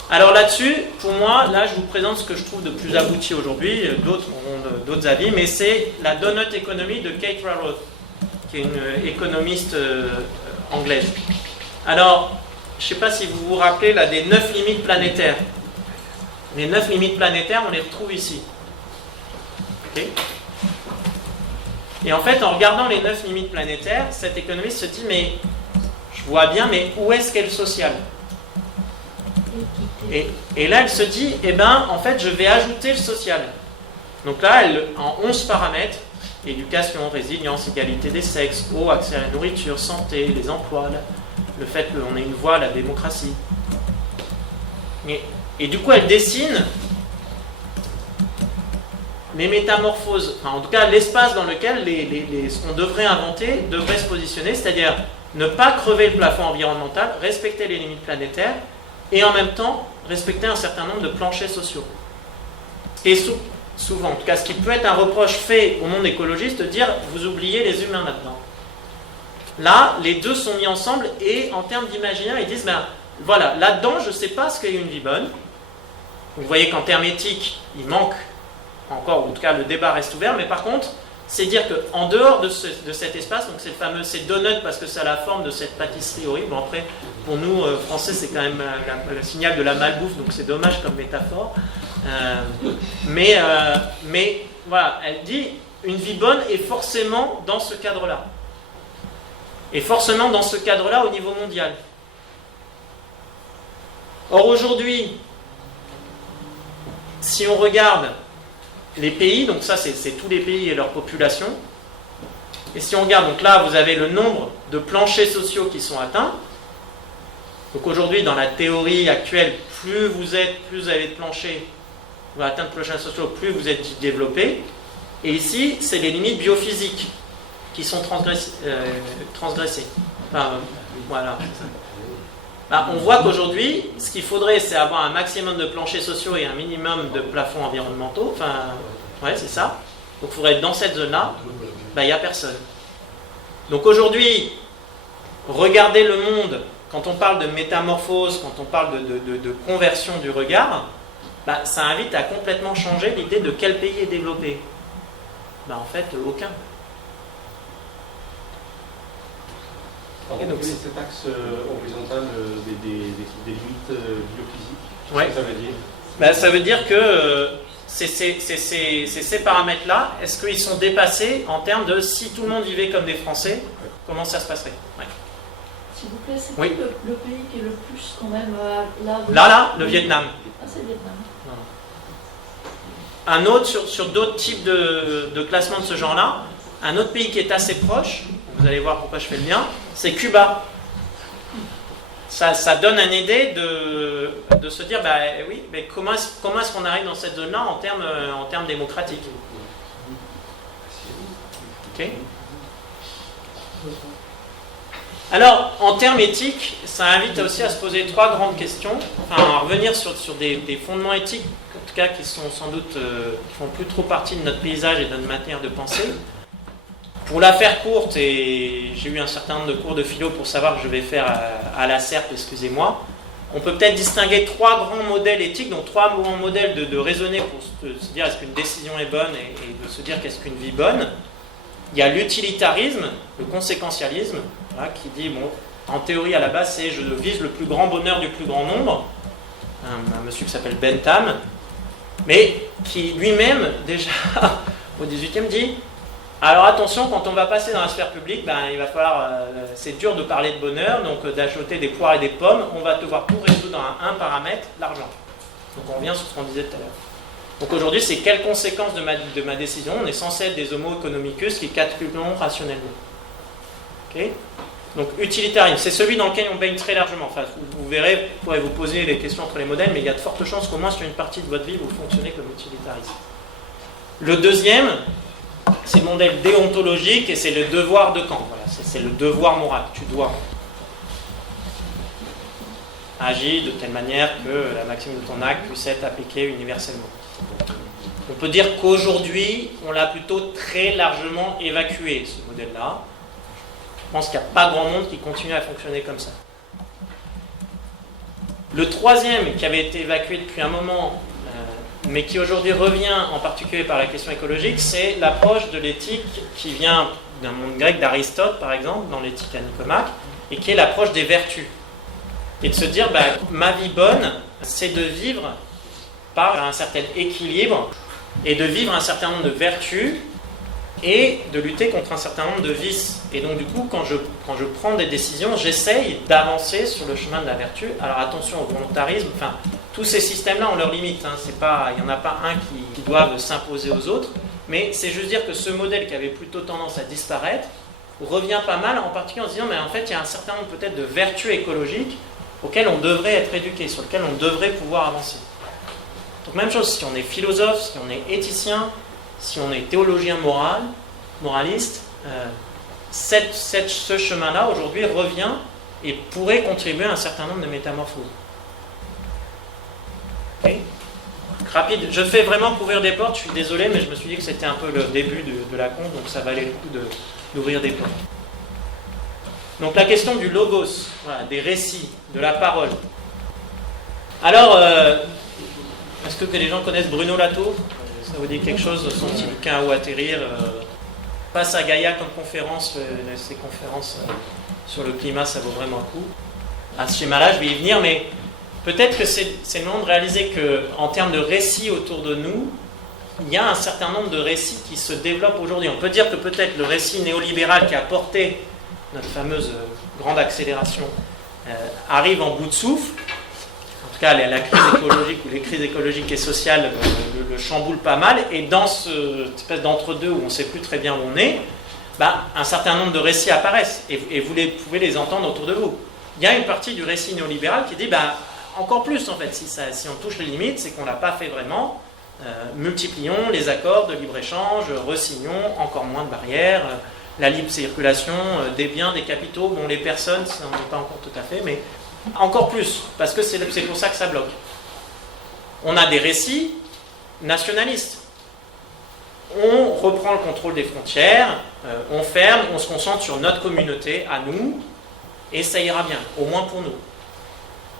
Alors là-dessus, pour moi, là je vous présente ce que je trouve de plus abouti aujourd'hui, d'autres auront d'autres avis, mais c'est la donut economy de Kate Raworth, qui est une économiste anglaise. Alors, je ne sais pas si vous vous rappelez là, des 9 limites planétaires. Les 9 limites planétaires, on les retrouve ici. Okay. Et en fait, en regardant les 9 limites planétaires, cette économiste se dit, mais je vois bien, mais où est-ce qu'est le social ? Et là, elle se dit, eh ben, en fait, je vais ajouter le social. Donc là, en 11 paramètres, éducation, résilience, égalité des sexes, eau, accès à la nourriture, santé, les emplois, le fait qu'on ait une voix, la démocratie. Et du coup, elle dessine les métamorphoses, enfin, en tout cas l'espace dans lequel ce qu'on devrait inventer devrait se positionner, c'est-à-dire ne pas crever le plafond environnemental, respecter les limites planétaires, et en même temps respecter un certain nombre de planchers sociaux. Et souvent, en tout cas, ce qui peut être un reproche fait au monde écologiste, de dire vous oubliez les humains là-dedans. Là, les deux sont mis ensemble et en termes d'imaginaire, ils disent ben voilà, là-dedans, je ne sais pas ce qu'est une vie bonne. Vous voyez qu'en termes éthiques, il manque encore, ou en tout cas le débat reste ouvert, mais par contre, c'est dire qu'en dehors de cet espace, donc c'est le fameux, c'est donut parce que ça a la forme de cette pâtisserie horrible. Bon, après, pour nous, Français, c'est quand même le signal de la malbouffe, donc c'est dommage comme métaphore. Mais voilà, elle dit, une vie bonne est forcément dans ce cadre-là. Et forcément dans ce cadre-là au niveau mondial. Or aujourd'hui, si on regarde les pays, donc ça c'est tous les pays et leur population, et si on regarde, donc là vous avez le nombre de planchers sociaux qui sont atteints. Donc aujourd'hui dans la théorie actuelle, plus vous avez de planchers, vous allez atteindre planchers sociaux, plus vous êtes développé. Et ici c'est les limites biophysiques qui sont transgressées. Enfin, voilà. On voit qu'aujourd'hui, ce qu'il faudrait, c'est avoir un maximum de planchers sociaux et un minimum de plafonds environnementaux. Enfin, ouais, c'est ça. Donc, il faudrait être dans cette zone-là. Il n'y a personne. Donc, aujourd'hui, regarder le monde, quand on parle de métamorphose, quand on parle de conversion du regard, ça invite à complètement changer l'idée de quel pays est développé. En fait, aucun. Donc, cet axe horizontal des limites biophysiques, ouais. Qu'est-ce que ça veut dire ? Ça veut dire que ces paramètres-là, est-ce qu'ils sont dépassés en termes de si tout le monde vivait comme des Français, comment ça se passerait ? Ouais. S'il vous plaît, c'est oui. le pays qui est le plus quand même là. Là, le Vietnam. Ah, c'est le Vietnam. Un autre, sur d'autres types de classements de ce genre-là, un autre pays qui est assez proche, vous allez voir pourquoi je fais le lien, c'est Cuba. Ça donne une idée de se dire, oui, mais comment est-ce qu'on arrive dans cette zone-là en termes démocratiques ? Okay. Alors, en termes éthiques, ça invite aussi à se poser 3 grandes questions, enfin à revenir sur des fondements éthiques, en tout cas qui sont sans doute, qui font plus trop partie de notre paysage et de notre manière de penser. Pour la faire courte, et j'ai eu un certain nombre de cours de philo pour savoir que je vais faire à la SERP, excusez-moi, on peut peut-être distinguer 3 grands modèles éthiques, donc 3 grands modèles de raisonner pour se dire est-ce qu'une décision est bonne et de se dire qu'est-ce qu'une vie bonne. Il y a l'utilitarisme, le conséquentialisme, voilà, qui dit, bon, en théorie à la base, c'est je vise le plus grand bonheur du plus grand nombre, un monsieur qui s'appelle Bentham, mais qui lui-même, déjà au XVIIIe, dit alors attention, quand on va passer dans la sphère publique, il va falloir, c'est dur de parler de bonheur, donc d'acheter des poires et des pommes, on va devoir tout résoudre dans un paramètre, l'argent. Donc on revient sur ce qu'on disait tout à l'heure. Donc aujourd'hui, c'est quelles conséquences de ma décision? On est censé être des homo economicus qui calculons rationnellement. Okay, donc utilitarisme, c'est celui dans lequel on baigne très largement. Enfin, vous verrez, vous pourrez vous poser les questions entre les modèles, mais il y a de fortes chances qu'au moins sur une partie de votre vie, vous fonctionnez comme utilitarisme. Le deuxième, c'est le modèle déontologique et c'est le devoir de Kant. Voilà, c'est le devoir moral. Tu dois agir de telle manière que la maxime de ton acte puisse être appliquée universellement. On peut dire qu'aujourd'hui, on l'a plutôt très largement évacué, ce modèle-là. Je pense qu'il n'y a pas grand monde qui continue à fonctionner comme ça. Le troisième, qui avait été évacué depuis un moment, mais qui aujourd'hui revient en particulier par la question écologique, c'est l'approche de l'éthique qui vient d'un monde grec d'Aristote, par exemple, dans l'éthique à Nicomaque, et qui est l'approche des vertus. Et de se dire, ma vie bonne, c'est de vivre par un certain équilibre, et de vivre un certain nombre de vertus, et de lutter contre un certain nombre de vices. Et donc du coup, quand je prends des décisions, j'essaye d'avancer sur le chemin de la vertu. Alors attention au volontarisme, enfin, tous ces systèmes-là ont leurs limites, hein. Il n'y en a pas un qui doivent s'imposer aux autres, mais c'est juste dire que ce modèle qui avait plutôt tendance à disparaître revient pas mal, en particulier en se disant, mais en fait, il y a un certain nombre peut-être de vertus écologiques auxquelles on devrait être éduqué, sur lesquelles on devrait pouvoir avancer. Donc même chose, si on est philosophe, si on est éthicien, si on est théologien moraliste, ce chemin-là, aujourd'hui, revient et pourrait contribuer à un certain nombre de métamorphoses. Okay. Rapide, je fais vraiment couvrir des portes, je suis désolé, mais je me suis dit que c'était un peu le début de la conf, donc ça valait le coup d'ouvrir des portes. Donc la question du logos, voilà, des récits, de la parole. Alors, est-ce que les gens connaissent Bruno Latour? Ça vous dit quelque chose, son petit bouquin Où atterrir, passe à Gaïa comme conférence, ces conférences sur le climat, ça vaut vraiment le coup. À ce schéma-là, je vais y venir, mais peut-être que c'est le moment de réaliser qu'en termes de récits autour de nous, il y a un certain nombre de récits qui se développent aujourd'hui. On peut dire que peut-être le récit néolibéral qui a porté notre fameuse grande accélération arrive en bout de souffle. En tout cas, la crise écologique ou les crises écologiques et sociales le chamboulent pas mal. Et dans cette espèce d'entre-deux où on ne sait plus très bien où on est, un certain nombre de récits apparaissent. Et vous pouvez les entendre autour de vous. Il y a une partie du récit néolibéral qui dit, encore plus en fait, si on touche les limites, c'est qu'on ne l'a pas fait vraiment. Multiplions les accords de libre-échange, resignons, encore moins de barrières, la libre circulation des biens, des capitaux, les personnes, ça n'en est pas encore tout à fait, mais encore plus, parce que c'est pour ça que ça bloque. On a des récits nationalistes. On reprend le contrôle des frontières, on ferme, on se concentre sur notre communauté, à nous, et ça ira bien, au moins pour nous.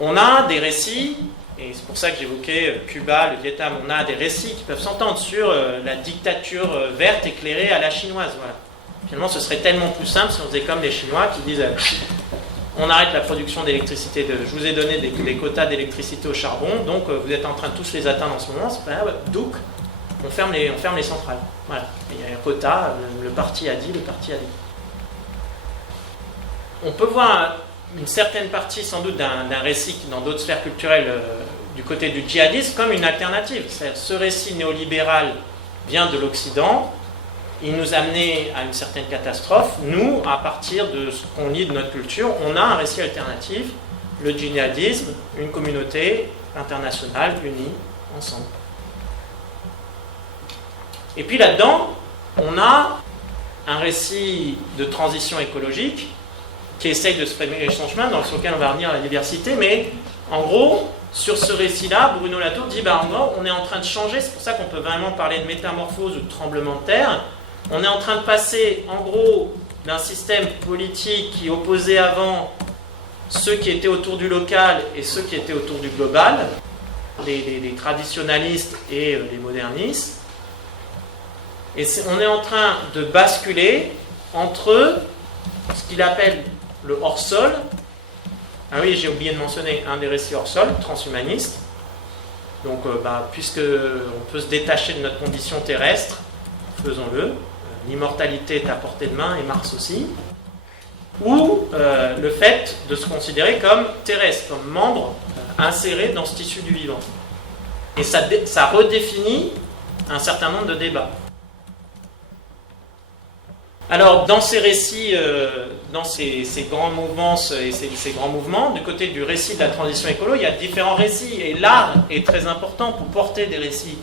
On a des récits, et c'est pour ça que j'évoquais Cuba, le Vietnam, on a des récits qui peuvent s'entendre sur la dictature verte éclairée à la chinoise. Voilà. Finalement, ce serait tellement plus simple si on faisait comme les Chinois qui disent on arrête la production d'électricité, je vous ai donné des quotas d'électricité au charbon, donc vous êtes en train de tous les atteindre en ce moment, c'est pas grave, donc on ferme les centrales. Voilà. Il y a un quota, le parti a dit, On peut voir une certaine partie sans doute d'un récit dans d'autres sphères culturelles du côté du djihadisme comme une alternative. C'est-à-dire, ce récit néolibéral vient de l'Occident, il nous a amené à une certaine catastrophe. Nous, à partir de ce qu'on lit de notre culture, on a un récit alternatif, le djihadisme, une communauté internationale unie ensemble. Et puis là-dedans, on a un récit de transition écologique qui essaye de se frayer son chemin, dans lequel on va revenir à la diversité, mais en gros, sur ce récit-là, Bruno Latour dit, en gros, on est en train de changer, c'est pour ça qu'on peut vraiment parler de métamorphose ou de tremblement de terre, On est en train de passer, en gros, d'un système politique qui opposait avant ceux qui étaient autour du local et ceux qui étaient autour du global, les traditionalistes et les modernistes. Et on est en train de basculer entre ce qu'il appelle le hors-sol. Ah oui, j'ai oublié de mentionner un des récits hors-sol, transhumaniste. Donc, puisque on peut se détacher de notre condition terrestre, faisons-le. L'immortalité est à portée de main et Mars aussi. Ou le fait de se considérer comme terrestre, comme membre inséré dans ce tissu du vivant. Et ça redéfinit un certain nombre de débats. Alors, dans ces récits, dans ces grands mouvements et ces grands mouvements, du côté du récit de la transition écolo, il y a différents récits. Et l'art est très important pour porter des récits.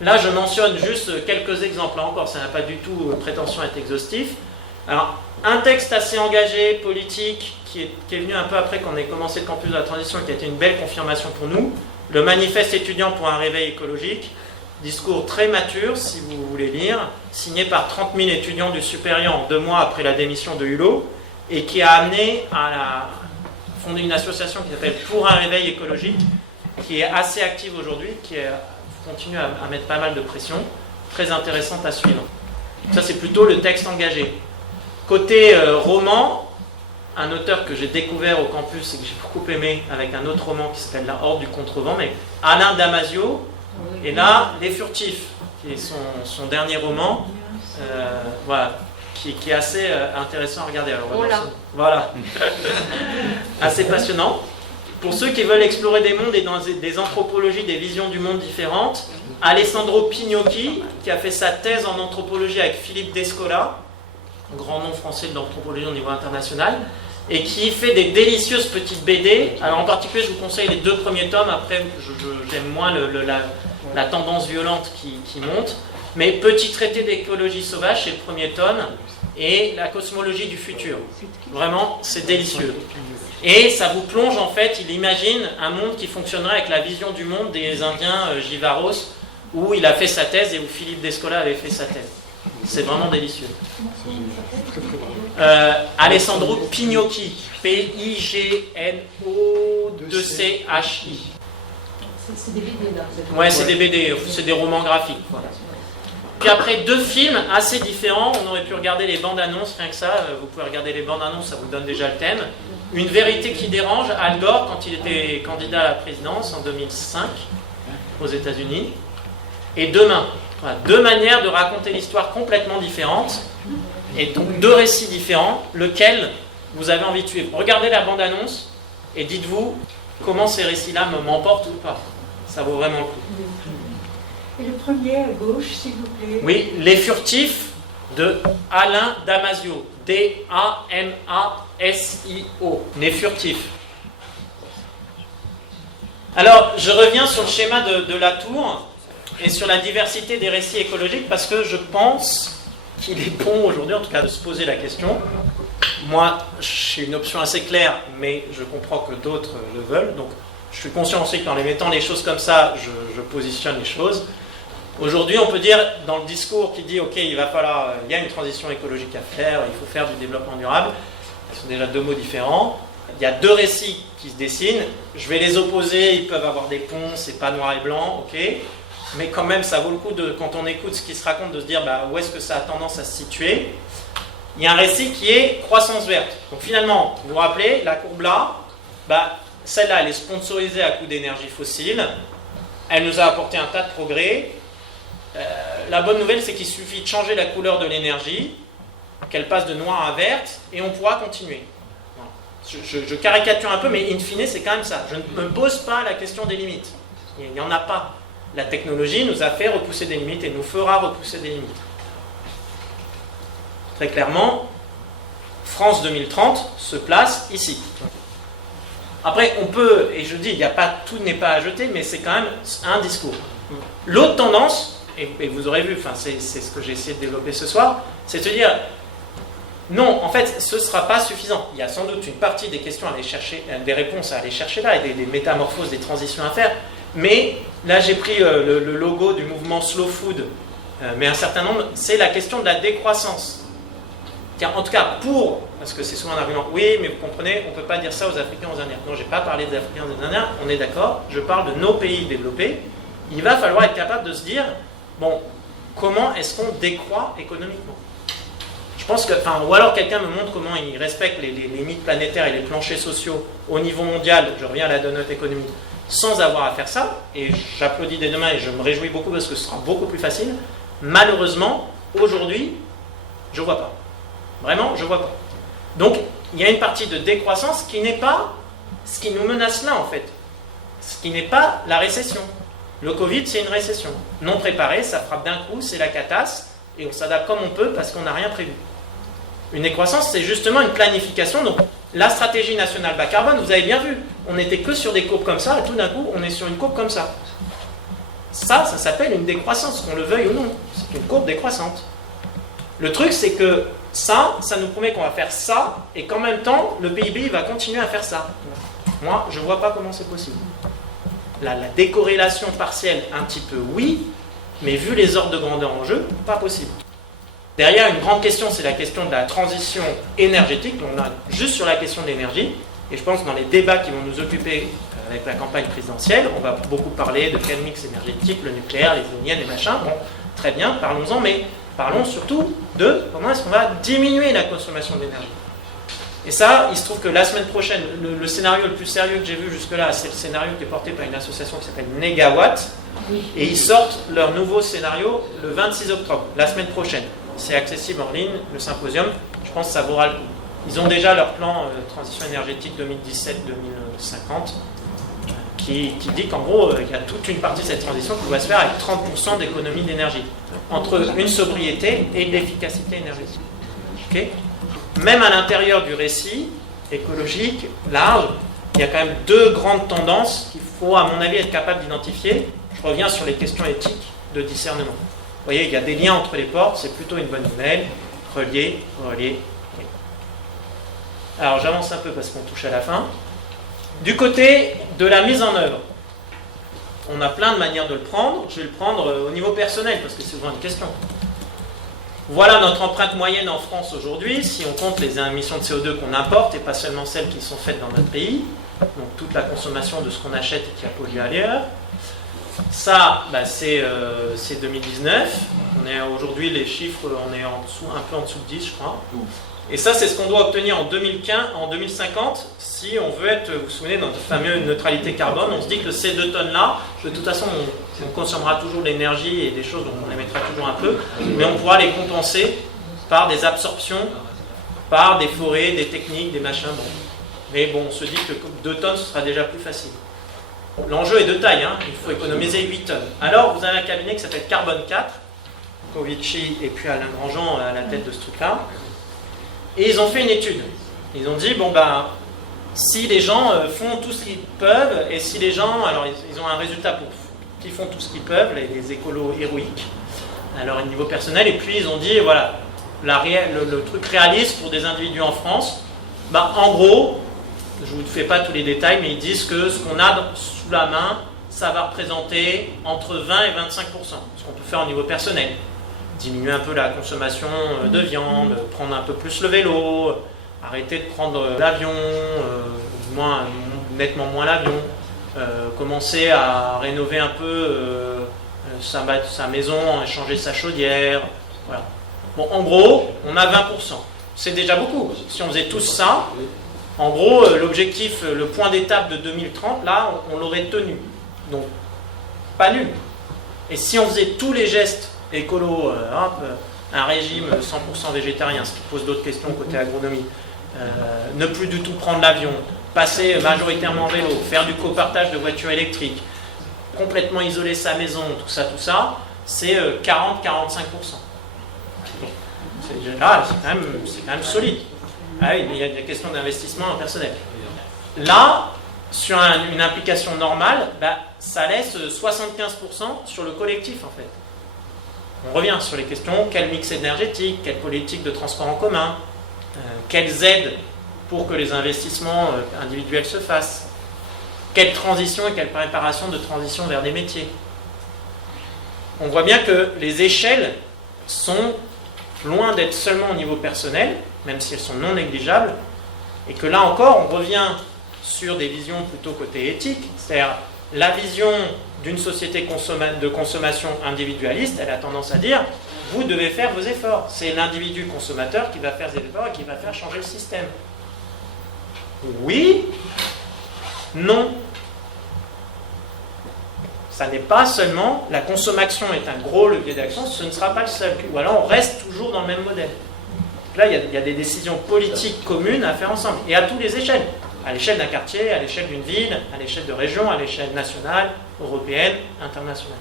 Là, je mentionne juste quelques exemples. Là encore, ça n'a pas du tout prétention à être exhaustif. Alors, un texte assez engagé, politique, qui est venu un peu après qu'on ait commencé le campus de la transition et qui a été une belle confirmation pour nous, le manifeste étudiant pour un réveil écologique, discours très mature, si vous voulez lire, signé par 30 000 étudiants du supérieur en 2 mois après la démission de Hulot, et qui a amené à fonder une association qui s'appelle Pour un réveil écologique, qui est assez active aujourd'hui, qui continue à mettre pas mal de pression, très intéressante à suivre. Ça, c'est plutôt le texte engagé. Côté roman, un auteur que j'ai découvert au campus et que j'ai beaucoup aimé, avec un autre roman qui s'appelle La Horde du Contrevent, mais Alain Damasio, et là, Les Furtifs, qui est son dernier roman, voilà, qui est assez intéressant à regarder. Alors, voilà. Assez passionnant. Pour ceux qui veulent explorer des mondes et dans des anthropologies, des visions du monde différentes, Alessandro Pignocchi, qui a fait sa thèse en anthropologie avec Philippe Descola, grand nom français de l'anthropologie au niveau international, et qui fait des délicieuses petites BD. Alors en particulier, je vous conseille les 2 premiers tomes. Après, j'aime moins la tendance violente qui monte. Mais Petit traité d'écologie sauvage, c'est le premier tome, et La cosmologie du futur. Vraiment, c'est délicieux. Et ça vous plonge, en fait, il imagine un monde qui fonctionnerait avec la vision du monde des Indiens Jivaros, où il a fait sa thèse et où Philippe Descola avait fait sa thèse. C'est vraiment délicieux. Alessandro Pignocchi, P-I-G-N-O-2-C-H-I. C'est des BD là. Ouais, c'est des BD, c'est des romans graphiques. Voilà. Puis après 2 films assez différents, on aurait pu regarder les bandes annonces, rien que ça, vous pouvez regarder les bandes annonces, ça vous donne déjà le thème. Une vérité qui dérange, Al Gore, quand il était candidat à la présidence en 2005 aux États-Unis, et Demain. Voilà, 2 manières de raconter l'histoire complètement différentes, et donc 2 récits différents, lequel vous avez envie de suivre. Regardez la bande annonce et dites-vous comment ces récits-là m'emportent ou pas. Ça vaut vraiment le coup. Et le premier à gauche, s'il vous plaît. Oui, Les Furtifs de Alain Damasio. D-A-M-A-S-I-O. Les Furtifs. Alors, je reviens sur le schéma de la tour et sur la diversité des récits écologiques parce que je pense qu'il est bon aujourd'hui, en tout cas, de se poser la question. Moi, j'ai une option assez claire, mais je comprends que d'autres le veulent. Donc, je suis conscient aussi qu'en les mettant les choses comme ça, je positionne les choses. Aujourd'hui, on peut dire, dans le discours qui dit « Ok, il y a une transition écologique à faire, il faut faire du développement durable », ce sont déjà 2 mots différents. Il y a 2 récits qui se dessinent. Je vais les opposer, ils peuvent avoir des ponts, c'est pas noir et blanc, ok. Mais quand même, ça vaut le coup, quand on écoute ce qui se raconte, de se dire où est-ce que ça a tendance à se situer. Il y a un récit qui est croissance verte. Donc finalement, vous vous rappelez, la courbe là, celle-là, elle est sponsorisée à coup d'énergie fossile. Elle nous a apporté un tas de progrès. La bonne nouvelle, c'est qu'il suffit de changer la couleur de l'énergie, qu'elle passe de noire à verte, et on pourra continuer. Je caricature un peu, mais in fine, c'est quand même ça. Je ne me pose pas la question des limites. Il n'y en a pas. La technologie nous a fait repousser des limites et nous fera repousser des limites. Très clairement, France 2030 se place ici. Après, on peut, et je dis, tout n'est pas à jeter, mais c'est quand même un discours. L'autre tendance, et vous aurez vu, c'est ce que j'ai essayé de développer ce soir, c'est de se dire, non, en fait, ce ne sera pas suffisant. Il y a sans doute une partie des questions à aller chercher, des réponses à aller chercher là, et des métamorphoses, des transitions à faire. Mais là, j'ai pris le logo du mouvement Slow Food mais un certain nombre, c'est la question de la décroissance. Car en tout cas, parce que c'est souvent un argument, oui, mais vous comprenez, on ne peut pas dire ça aux Africains, aux Indiens. Non, je n'ai pas parlé des Africains, des Indiens, on est d'accord, je parle de nos pays développés. Il va falloir être capable de se dire, bon, comment est-ce qu'on décroît économiquement? Je pense que, ou alors quelqu'un me montre comment il respecte les limites planétaires et les planchers sociaux au niveau mondial, je reviens à la donut économique, sans avoir à faire ça, et j'applaudis dès demain et je me réjouis beaucoup parce que ce sera beaucoup plus facile. Malheureusement, aujourd'hui, je ne vois pas. Vraiment, je ne vois pas. Donc, il y a une partie de décroissance qui n'est pas ce qui nous menace là, en fait. Ce qui n'est pas la récession. Le Covid, c'est une récession. Non préparée, ça frappe d'un coup, c'est la catasse, et on s'adapte comme on peut parce qu'on n'a rien prévu. Une décroissance, c'est justement une planification. Donc, la stratégie nationale bas carbone, vous avez bien vu, on n'était que sur des courbes comme ça, et tout d'un coup, on est sur une courbe comme ça. Ça s'appelle une décroissance, qu'on le veuille ou non. C'est une courbe décroissante. Le truc, c'est que ça nous promet qu'on va faire ça, et qu'en même temps, le PIB va continuer à faire ça. Moi, je ne vois pas comment c'est possible. La décorrélation partielle, un petit peu oui, mais vu les ordres de grandeur en jeu, pas possible. Derrière, une grande question, c'est la question de la transition énergétique. On a juste sur la question de l'énergie, et je pense que dans les débats qui vont nous occuper avec la campagne présidentielle, on va beaucoup parler de quel mix énergétique, le nucléaire, les éoliennes, les machins. Bon, très bien, parlons-en, mais parlons surtout de comment est-ce qu'on va diminuer la consommation d'énergie. Et ça, il se trouve que la semaine prochaine, le scénario le plus sérieux que j'ai vu jusque-là, c'est le scénario qui est porté par une association qui s'appelle Negawatt, et ils sortent leur nouveau scénario le 26 octobre, la semaine prochaine. C'est accessible en ligne, le symposium, je pense que ça vaudra le coup. Ils ont déjà leur plan transition énergétique 2017-2050, qui dit qu'en gros, il y a toute une partie de cette transition qui doit se faire avec 30% d'économie d'énergie, entre une sobriété et de l'efficacité énergétique. Okay. Même à l'intérieur du récit écologique, large, il y a quand même deux grandes tendances qu'il faut, à mon avis, être capable d'identifier. Je reviens sur les questions éthiques de discernement. Vous voyez, il y a des liens entre les portes, c'est plutôt une bonne nouvelle. Relier. Alors j'avance un peu parce qu'on touche à la fin. Du côté de la mise en œuvre, on a plein de manières de le prendre. Je vais le prendre au niveau personnel parce que c'est souvent une question. Voilà notre empreinte moyenne en France aujourd'hui, si on compte les émissions de CO2 qu'on importe et pas seulement celles qui sont faites dans notre pays, donc toute la consommation de ce qu'on achète et qui a pollué ailleurs. Ça, c'est 2019. On est aujourd'hui, les chiffres, on est un peu en dessous de 10, je crois. Et ça, c'est ce qu'on doit obtenir en 2050 si on veut être, vous vous souvenez, dans notre fameuse neutralité carbone, on se dit que ces 2 tonnes-là, de toute façon, on consommera toujours de l'énergie et des choses dont on émettra toujours un peu, mais on pourra les compenser par des absorptions, par des forêts, des techniques, des machins. Bon. Mais bon, on se dit que 2 tonnes, ce sera déjà plus facile. L'enjeu est de taille, hein. Il faut économiser 8 tonnes. Alors, vous avez un cabinet qui s'appelle Carbone 4, Covici et puis Alain Grandjean à la tête de ce truc-là. Et ils ont fait une étude. Ils ont dit, si les gens font tout ce qu'ils peuvent, et si les gens, alors ils ont un résultat pour qui font tout ce qu'ils peuvent, les écolos héroïques, à leur niveau personnel, et puis ils ont dit, voilà, le truc réaliste pour des individus en France, en gros, je ne vous fais pas tous les détails, mais ils disent que ce qu'on a sous la main, ça va représenter entre 20 et 25%, ce qu'on peut faire au niveau personnel. Diminuer un peu la consommation de viande, prendre un peu plus le vélo, arrêter de prendre l'avion, nettement moins l'avion, commencer à rénover un peu sa maison, changer sa chaudière. Voilà. Bon, en gros, on a 20%. C'est déjà beaucoup. Si on faisait tous ça, en gros, l'objectif, le point d'étape de 2030, là, on l'aurait tenu. Donc, pas nul. Et si on faisait tous les gestes écolo, un régime 100% végétarien, ce qui pose d'autres questions côté agronomie, ne plus du tout prendre l'avion, passer majoritairement en vélo, faire du copartage de voitures électriques, complètement isoler sa maison, tout ça, c'est 40-45%. C'est quand même solide. Ah oui, il y a des questions d'investissement personnel. Là, sur une implication normale, ça laisse 75% sur le collectif en fait. On revient sur les questions, quel mix énergétique, quelle politique de transport en commun, quelles aides pour que les investissements individuels se fassent, quelle transition et quelle préparation de transition vers des métiers. on voit bien que les échelles sont loin d'être seulement au niveau personnel, même si elles sont non négligeables, et que là encore, on revient sur des visions plutôt côté éthique, c'est-à-dire la vision d'une société de consommation individualiste, elle a tendance à dire « vous devez faire vos efforts ». C'est l'individu consommateur qui va faire ses efforts et qui va faire changer le système. Oui, non. Ça n'est pas seulement, la consommation est un gros levier d'action, ce ne sera pas le seul. Ou alors on reste toujours dans le même modèle. Là, il y a des décisions politiques communes à faire ensemble, et à toutes les échelles. À l'échelle d'un quartier, à l'échelle d'une ville, à l'échelle de région, à l'échelle nationale, européenne, internationale.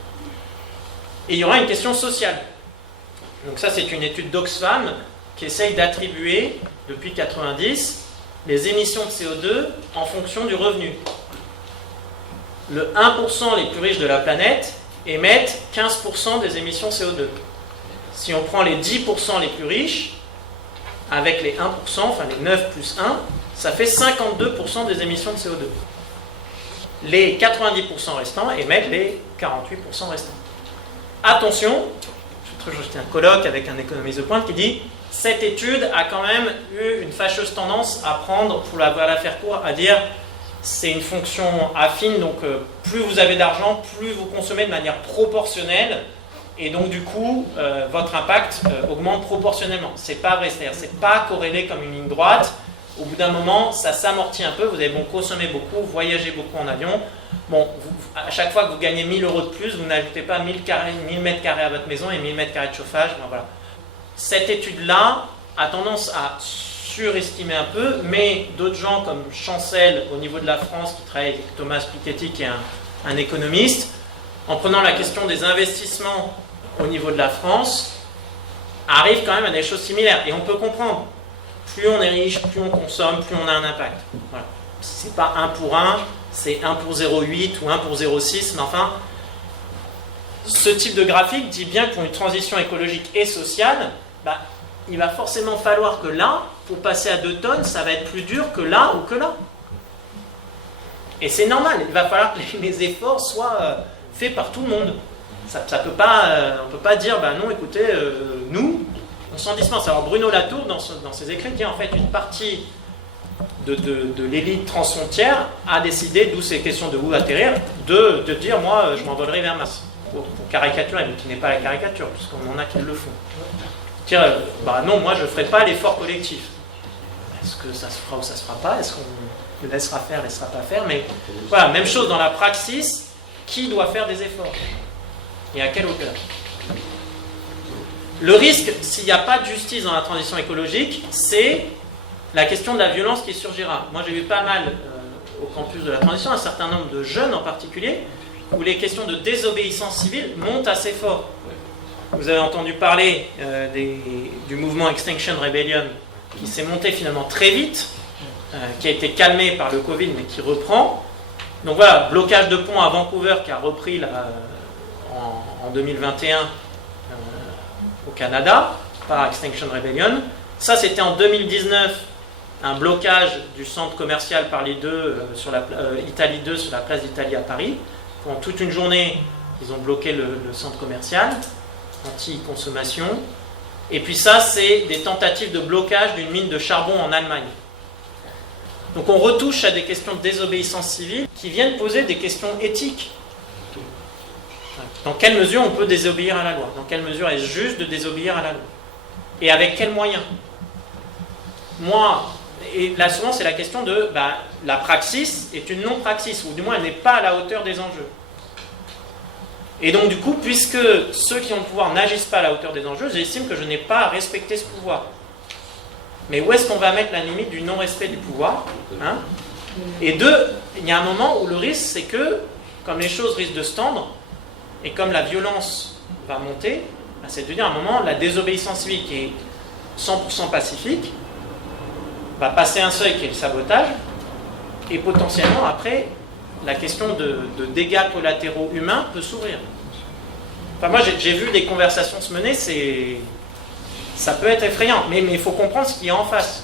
Et il y aura une question sociale. Donc ça, c'est une étude d'Oxfam qui essaye d'attribuer, depuis 1990, les émissions de CO2 en fonction du revenu. Le 1% les plus riches de la planète émettent 15% des émissions CO2. Si on prend les 10% les plus riches, avec les 1%, enfin les 9 plus 1, ça fait 52% des émissions de CO2. Les 90% restants émettent les 48% restants. Attention, j'étais un colloque avec un économiste de pointe qui dit « Cette étude a quand même eu une fâcheuse tendance à prendre, pour la faire court, à dire c'est une fonction affine, donc plus vous avez d'argent, plus vous consommez de manière proportionnelle, et donc du coup, votre impact augmente proportionnellement. » C'est pas vrai, c'est-à-dire c'est pas corrélé comme une ligne droite. Au bout d'un moment, ça s'amortit un peu, vous avez consommé beaucoup, voyagé beaucoup en avion. Bon, à chaque fois que vous gagnez 1000 € de plus, vous n'ajoutez pas 1000 mètres carrés à votre maison et 1000 mètres carrés de chauffage. Ben voilà. Cette étude-là a tendance à surestimer un peu, mais d'autres gens comme Chancel, au niveau de la France, qui travaille avec Thomas Piketty, qui est un économiste, en prenant la question des investissements au niveau de la France, arrivent quand même à des choses similaires. Et on peut comprendre. Plus on est riche, plus on consomme, plus on a un impact. Voilà. C'est pas 1 pour 1, c'est 1 pour 0,8 ou 1 pour 0,6, mais enfin, ce type de graphique dit bien que pour une transition écologique et sociale, il va forcément falloir que là, pour passer à 2 tonnes, ça va être plus dur que là ou que là. Et c'est normal, il va falloir que les efforts soient faits par tout le monde. Ça peut pas, on ne peut pas dire, non, écoutez, nous, on s'en dispense. Alors Bruno Latour, dans ses écrits, dit en fait une partie de l'élite transfrontière a décidé, d'où ces questions de où atterrir, de dire moi je m'envolerai vers Mars. Pour caricaturer, mais qui n'est pas la caricature, puisqu'on en a qui le font. Dire non, moi je ne ferai pas l'effort collectif. Est-ce que ça se fera ou ça ne se fera pas? Est-ce qu'on le laissera faire, laissera pas faire? Mais voilà, même chose dans la praxis, qui doit faire des efforts? Et à quelle hauteur? Le risque, s'il n'y a pas de justice dans la transition écologique, c'est la question de la violence qui surgira. Moi, j'ai vu pas mal au campus de la transition, un certain nombre de jeunes en particulier, où les questions de désobéissance civile montent assez fort. Vous avez entendu parler du mouvement Extinction Rebellion, qui s'est monté finalement très vite, qui a été calmé par le Covid, mais qui reprend. Donc voilà, blocage de pont à Vancouver qui a repris en 2021 au Canada, par Extinction Rebellion. Ça, c'était en 2019, un blocage du centre commercial Italie 2 sur la place d'Italie à Paris. Pendant toute une journée, ils ont bloqué le centre commercial, anti-consommation. Et puis ça, c'est des tentatives de blocage d'une mine de charbon en Allemagne. Donc on retouche à des questions de désobéissance civile qui viennent poser des questions éthiques. Dans quelle mesure on peut désobéir à la loi? Dans quelle mesure est-ce juste de désobéir à la loi? Et avec quels moyens? Et là souvent c'est la question de la praxis est une non-praxis, ou du moins elle n'est pas à la hauteur des enjeux. Et donc du coup, puisque ceux qui ont le pouvoir n'agissent pas à la hauteur des enjeux, j'estime que je n'ai pas à respecter ce pouvoir. Mais où est-ce qu'on va mettre la limite du non-respect du pouvoir, Et il y a un moment où le risque, c'est que, comme les choses risquent de se tendre, et comme la violence va monter, c'est de dire à un moment, la désobéissance civile qui est 100% pacifique, va passer un seuil qui est le sabotage, et potentiellement après, la question de dégâts collatéraux humains peut s'ouvrir. Enfin, moi j'ai vu des conversations se mener, ça peut être effrayant, mais il faut comprendre ce qu'il y a en face.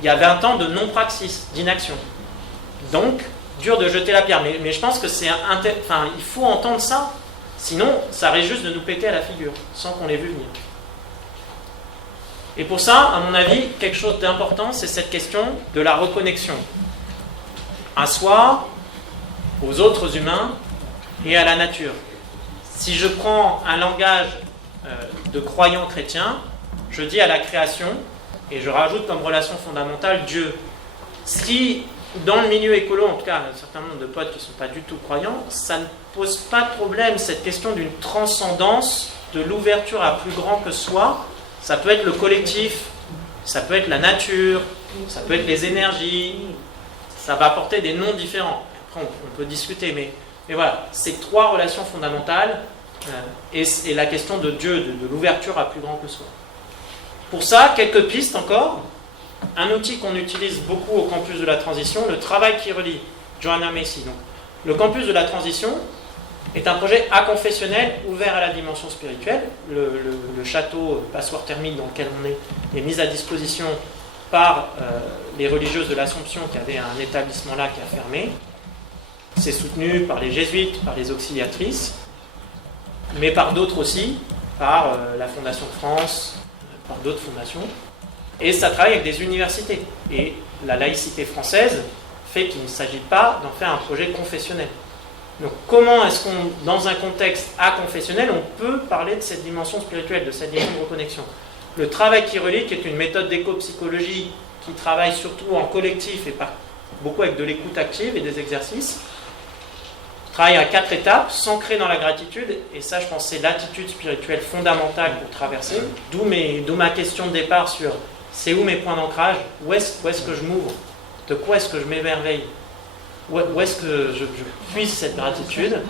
Il y a 20 ans de non-praxis, d'inaction. Donc, dur de jeter la pierre, mais je pense que il faut entendre ça. Sinon, ça risque juste de nous péter à la figure, sans qu'on l'ait vu venir. Et pour ça, à mon avis, quelque chose d'important, c'est cette question de la reconnexion à soi, aux autres humains et à la nature. Si je prends un langage de croyants chrétiens, je dis à la création, et je rajoute comme relation fondamentale Dieu. Si, dans le milieu écolo, en tout cas, un certain nombre de potes qui ne sont pas du tout croyants, ça ne pose pas de problème, cette question d'une transcendance, de l'ouverture à plus grand que soi. Ça peut être le collectif, ça peut être la nature, ça peut être les énergies, ça va apporter des noms différents. Après, on peut discuter, mais voilà, ces trois relations fondamentales et la question de Dieu, de l'ouverture à plus grand que soi. Pour ça, quelques pistes encore. Un outil qu'on utilise beaucoup au campus de la transition, le travail qui relie, Joanna Macy. Donc, le campus de la transition est un projet aconfessionnel ouvert à la dimension spirituelle. Le château passoire thermique dans lequel on est mis à disposition par les religieuses de l'Assomption qui avaient un établissement là qui a fermé. C'est soutenu par les jésuites, par les auxiliatrices, mais par d'autres aussi, par la Fondation de France, par d'autres fondations. Et ça travaille avec des universités. Et la laïcité française fait qu'il ne s'agit pas d'en faire un projet confessionnel. Donc comment est-ce qu'on, dans un contexte aconfessionnel, on peut parler de cette dimension spirituelle, de cette dimension de reconnexion? Le travail qui relie, qui est une méthode d'éco-psychologie qui travaille surtout en collectif et pas beaucoup avec de l'écoute active et des exercices, travaille à 4 étapes, s'ancrer dans la gratitude, et ça je pense c'est l'attitude spirituelle fondamentale pour traverser, d'où ma question de départ sur c'est où mes points d'ancrage, où est-ce que je m'ouvre, de quoi est-ce que je m'émerveille, où est-ce que je puise cette gratitude.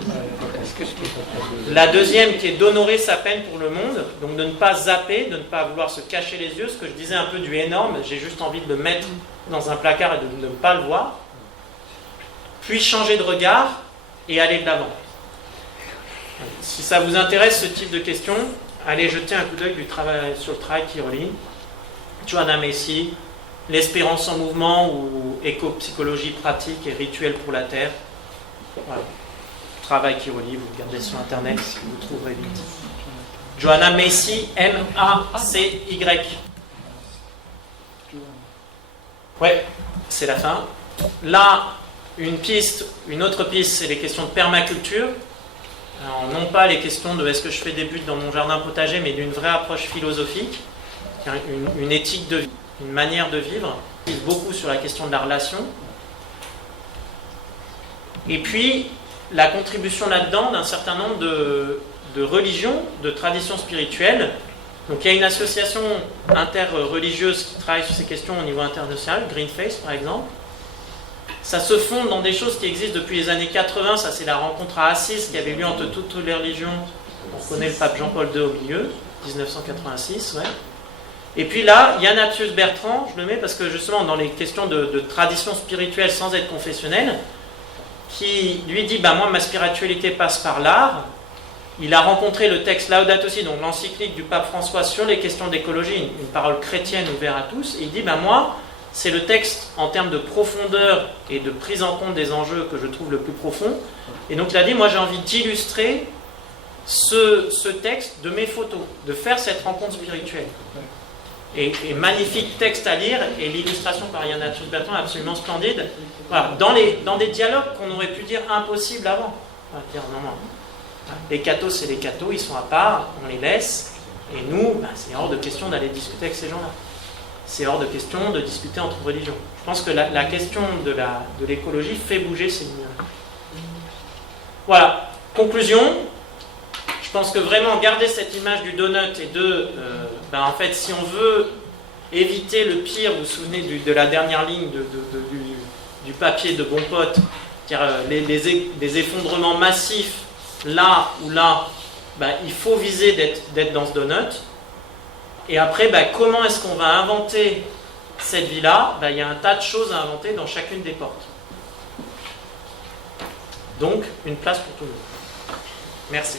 La deuxième qui est d'honorer sa peine pour le monde, donc de ne pas zapper, de ne pas vouloir se cacher les yeux, ce que je disais un peu du énorme, j'ai juste envie de le mettre dans un placard et de ne pas le voir, puis changer de regard et aller de l'avant. Si ça vous intéresse ce type de questions, allez jeter un coup d'œil sur le travail qui relie. Joanna Macy, l'espérance en mouvement ou éco-psychologie pratique et rituel pour la Terre. Voilà. Travail qui relie, vous regardez sur internet, vous trouverez vite. Joanna Macy, M-A-C-Y. Ouais, c'est la fin. Là, une autre piste, c'est les questions de permaculture. Alors, non pas les questions de est-ce que je fais des buts dans mon jardin potager, mais d'une vraie approche philosophique, une éthique de vie, une manière de vivre, qui vise beaucoup sur la question de la relation. Et puis, la contribution là-dedans d'un certain nombre de religions, de traditions spirituelles. Donc, il y a une association interreligieuse qui travaille sur ces questions au niveau international, Greenface par exemple. Ça se fonde dans des choses qui existent depuis les années 80. Ça, c'est la rencontre à Assise qui avait lieu entre toutes les religions. On connaît le pape Jean-Paul II au milieu, 1986, ouais. Et puis là, Yann Appius Bertrand, je le mets parce que justement dans les questions de tradition spirituelle sans être confessionnelle, qui lui dit, moi ma spiritualité passe par l'art. Il a rencontré le texte Laudato Si, donc l'encyclique du pape François sur les questions d'écologie, une parole chrétienne ouverte à tous, et il dit, moi, c'est le texte en termes de profondeur et de prise en compte des enjeux que je trouve le plus profond. Et donc il a dit, moi j'ai envie d'illustrer ce texte de mes photos, de faire cette rencontre spirituelle. Et magnifique texte à lire, et l'illustration par Yann Appius Bertrand est absolument splendide. Voilà, dans des dialogues qu'on aurait pu dire impossibles avant. On va dire non. Les cathos, c'est les cathos, ils sont à part, on les laisse, et nous, c'est hors de question d'aller discuter avec ces gens-là. C'est hors de question de discuter entre religions. Je pense que la question de l'écologie fait bouger ces lignes-là. Voilà, conclusion. Je pense que vraiment garder cette image du donut et en fait, si on veut éviter le pire, vous vous souvenez de la dernière ligne du papier de Bon Pote, les effondrements massifs là ou là, il faut viser d'être dans ce donut. Et après, comment est-ce qu'on va inventer cette vie-là? Il y a un tas de choses à inventer dans chacune des portes. Donc, une place pour tout le monde. Merci.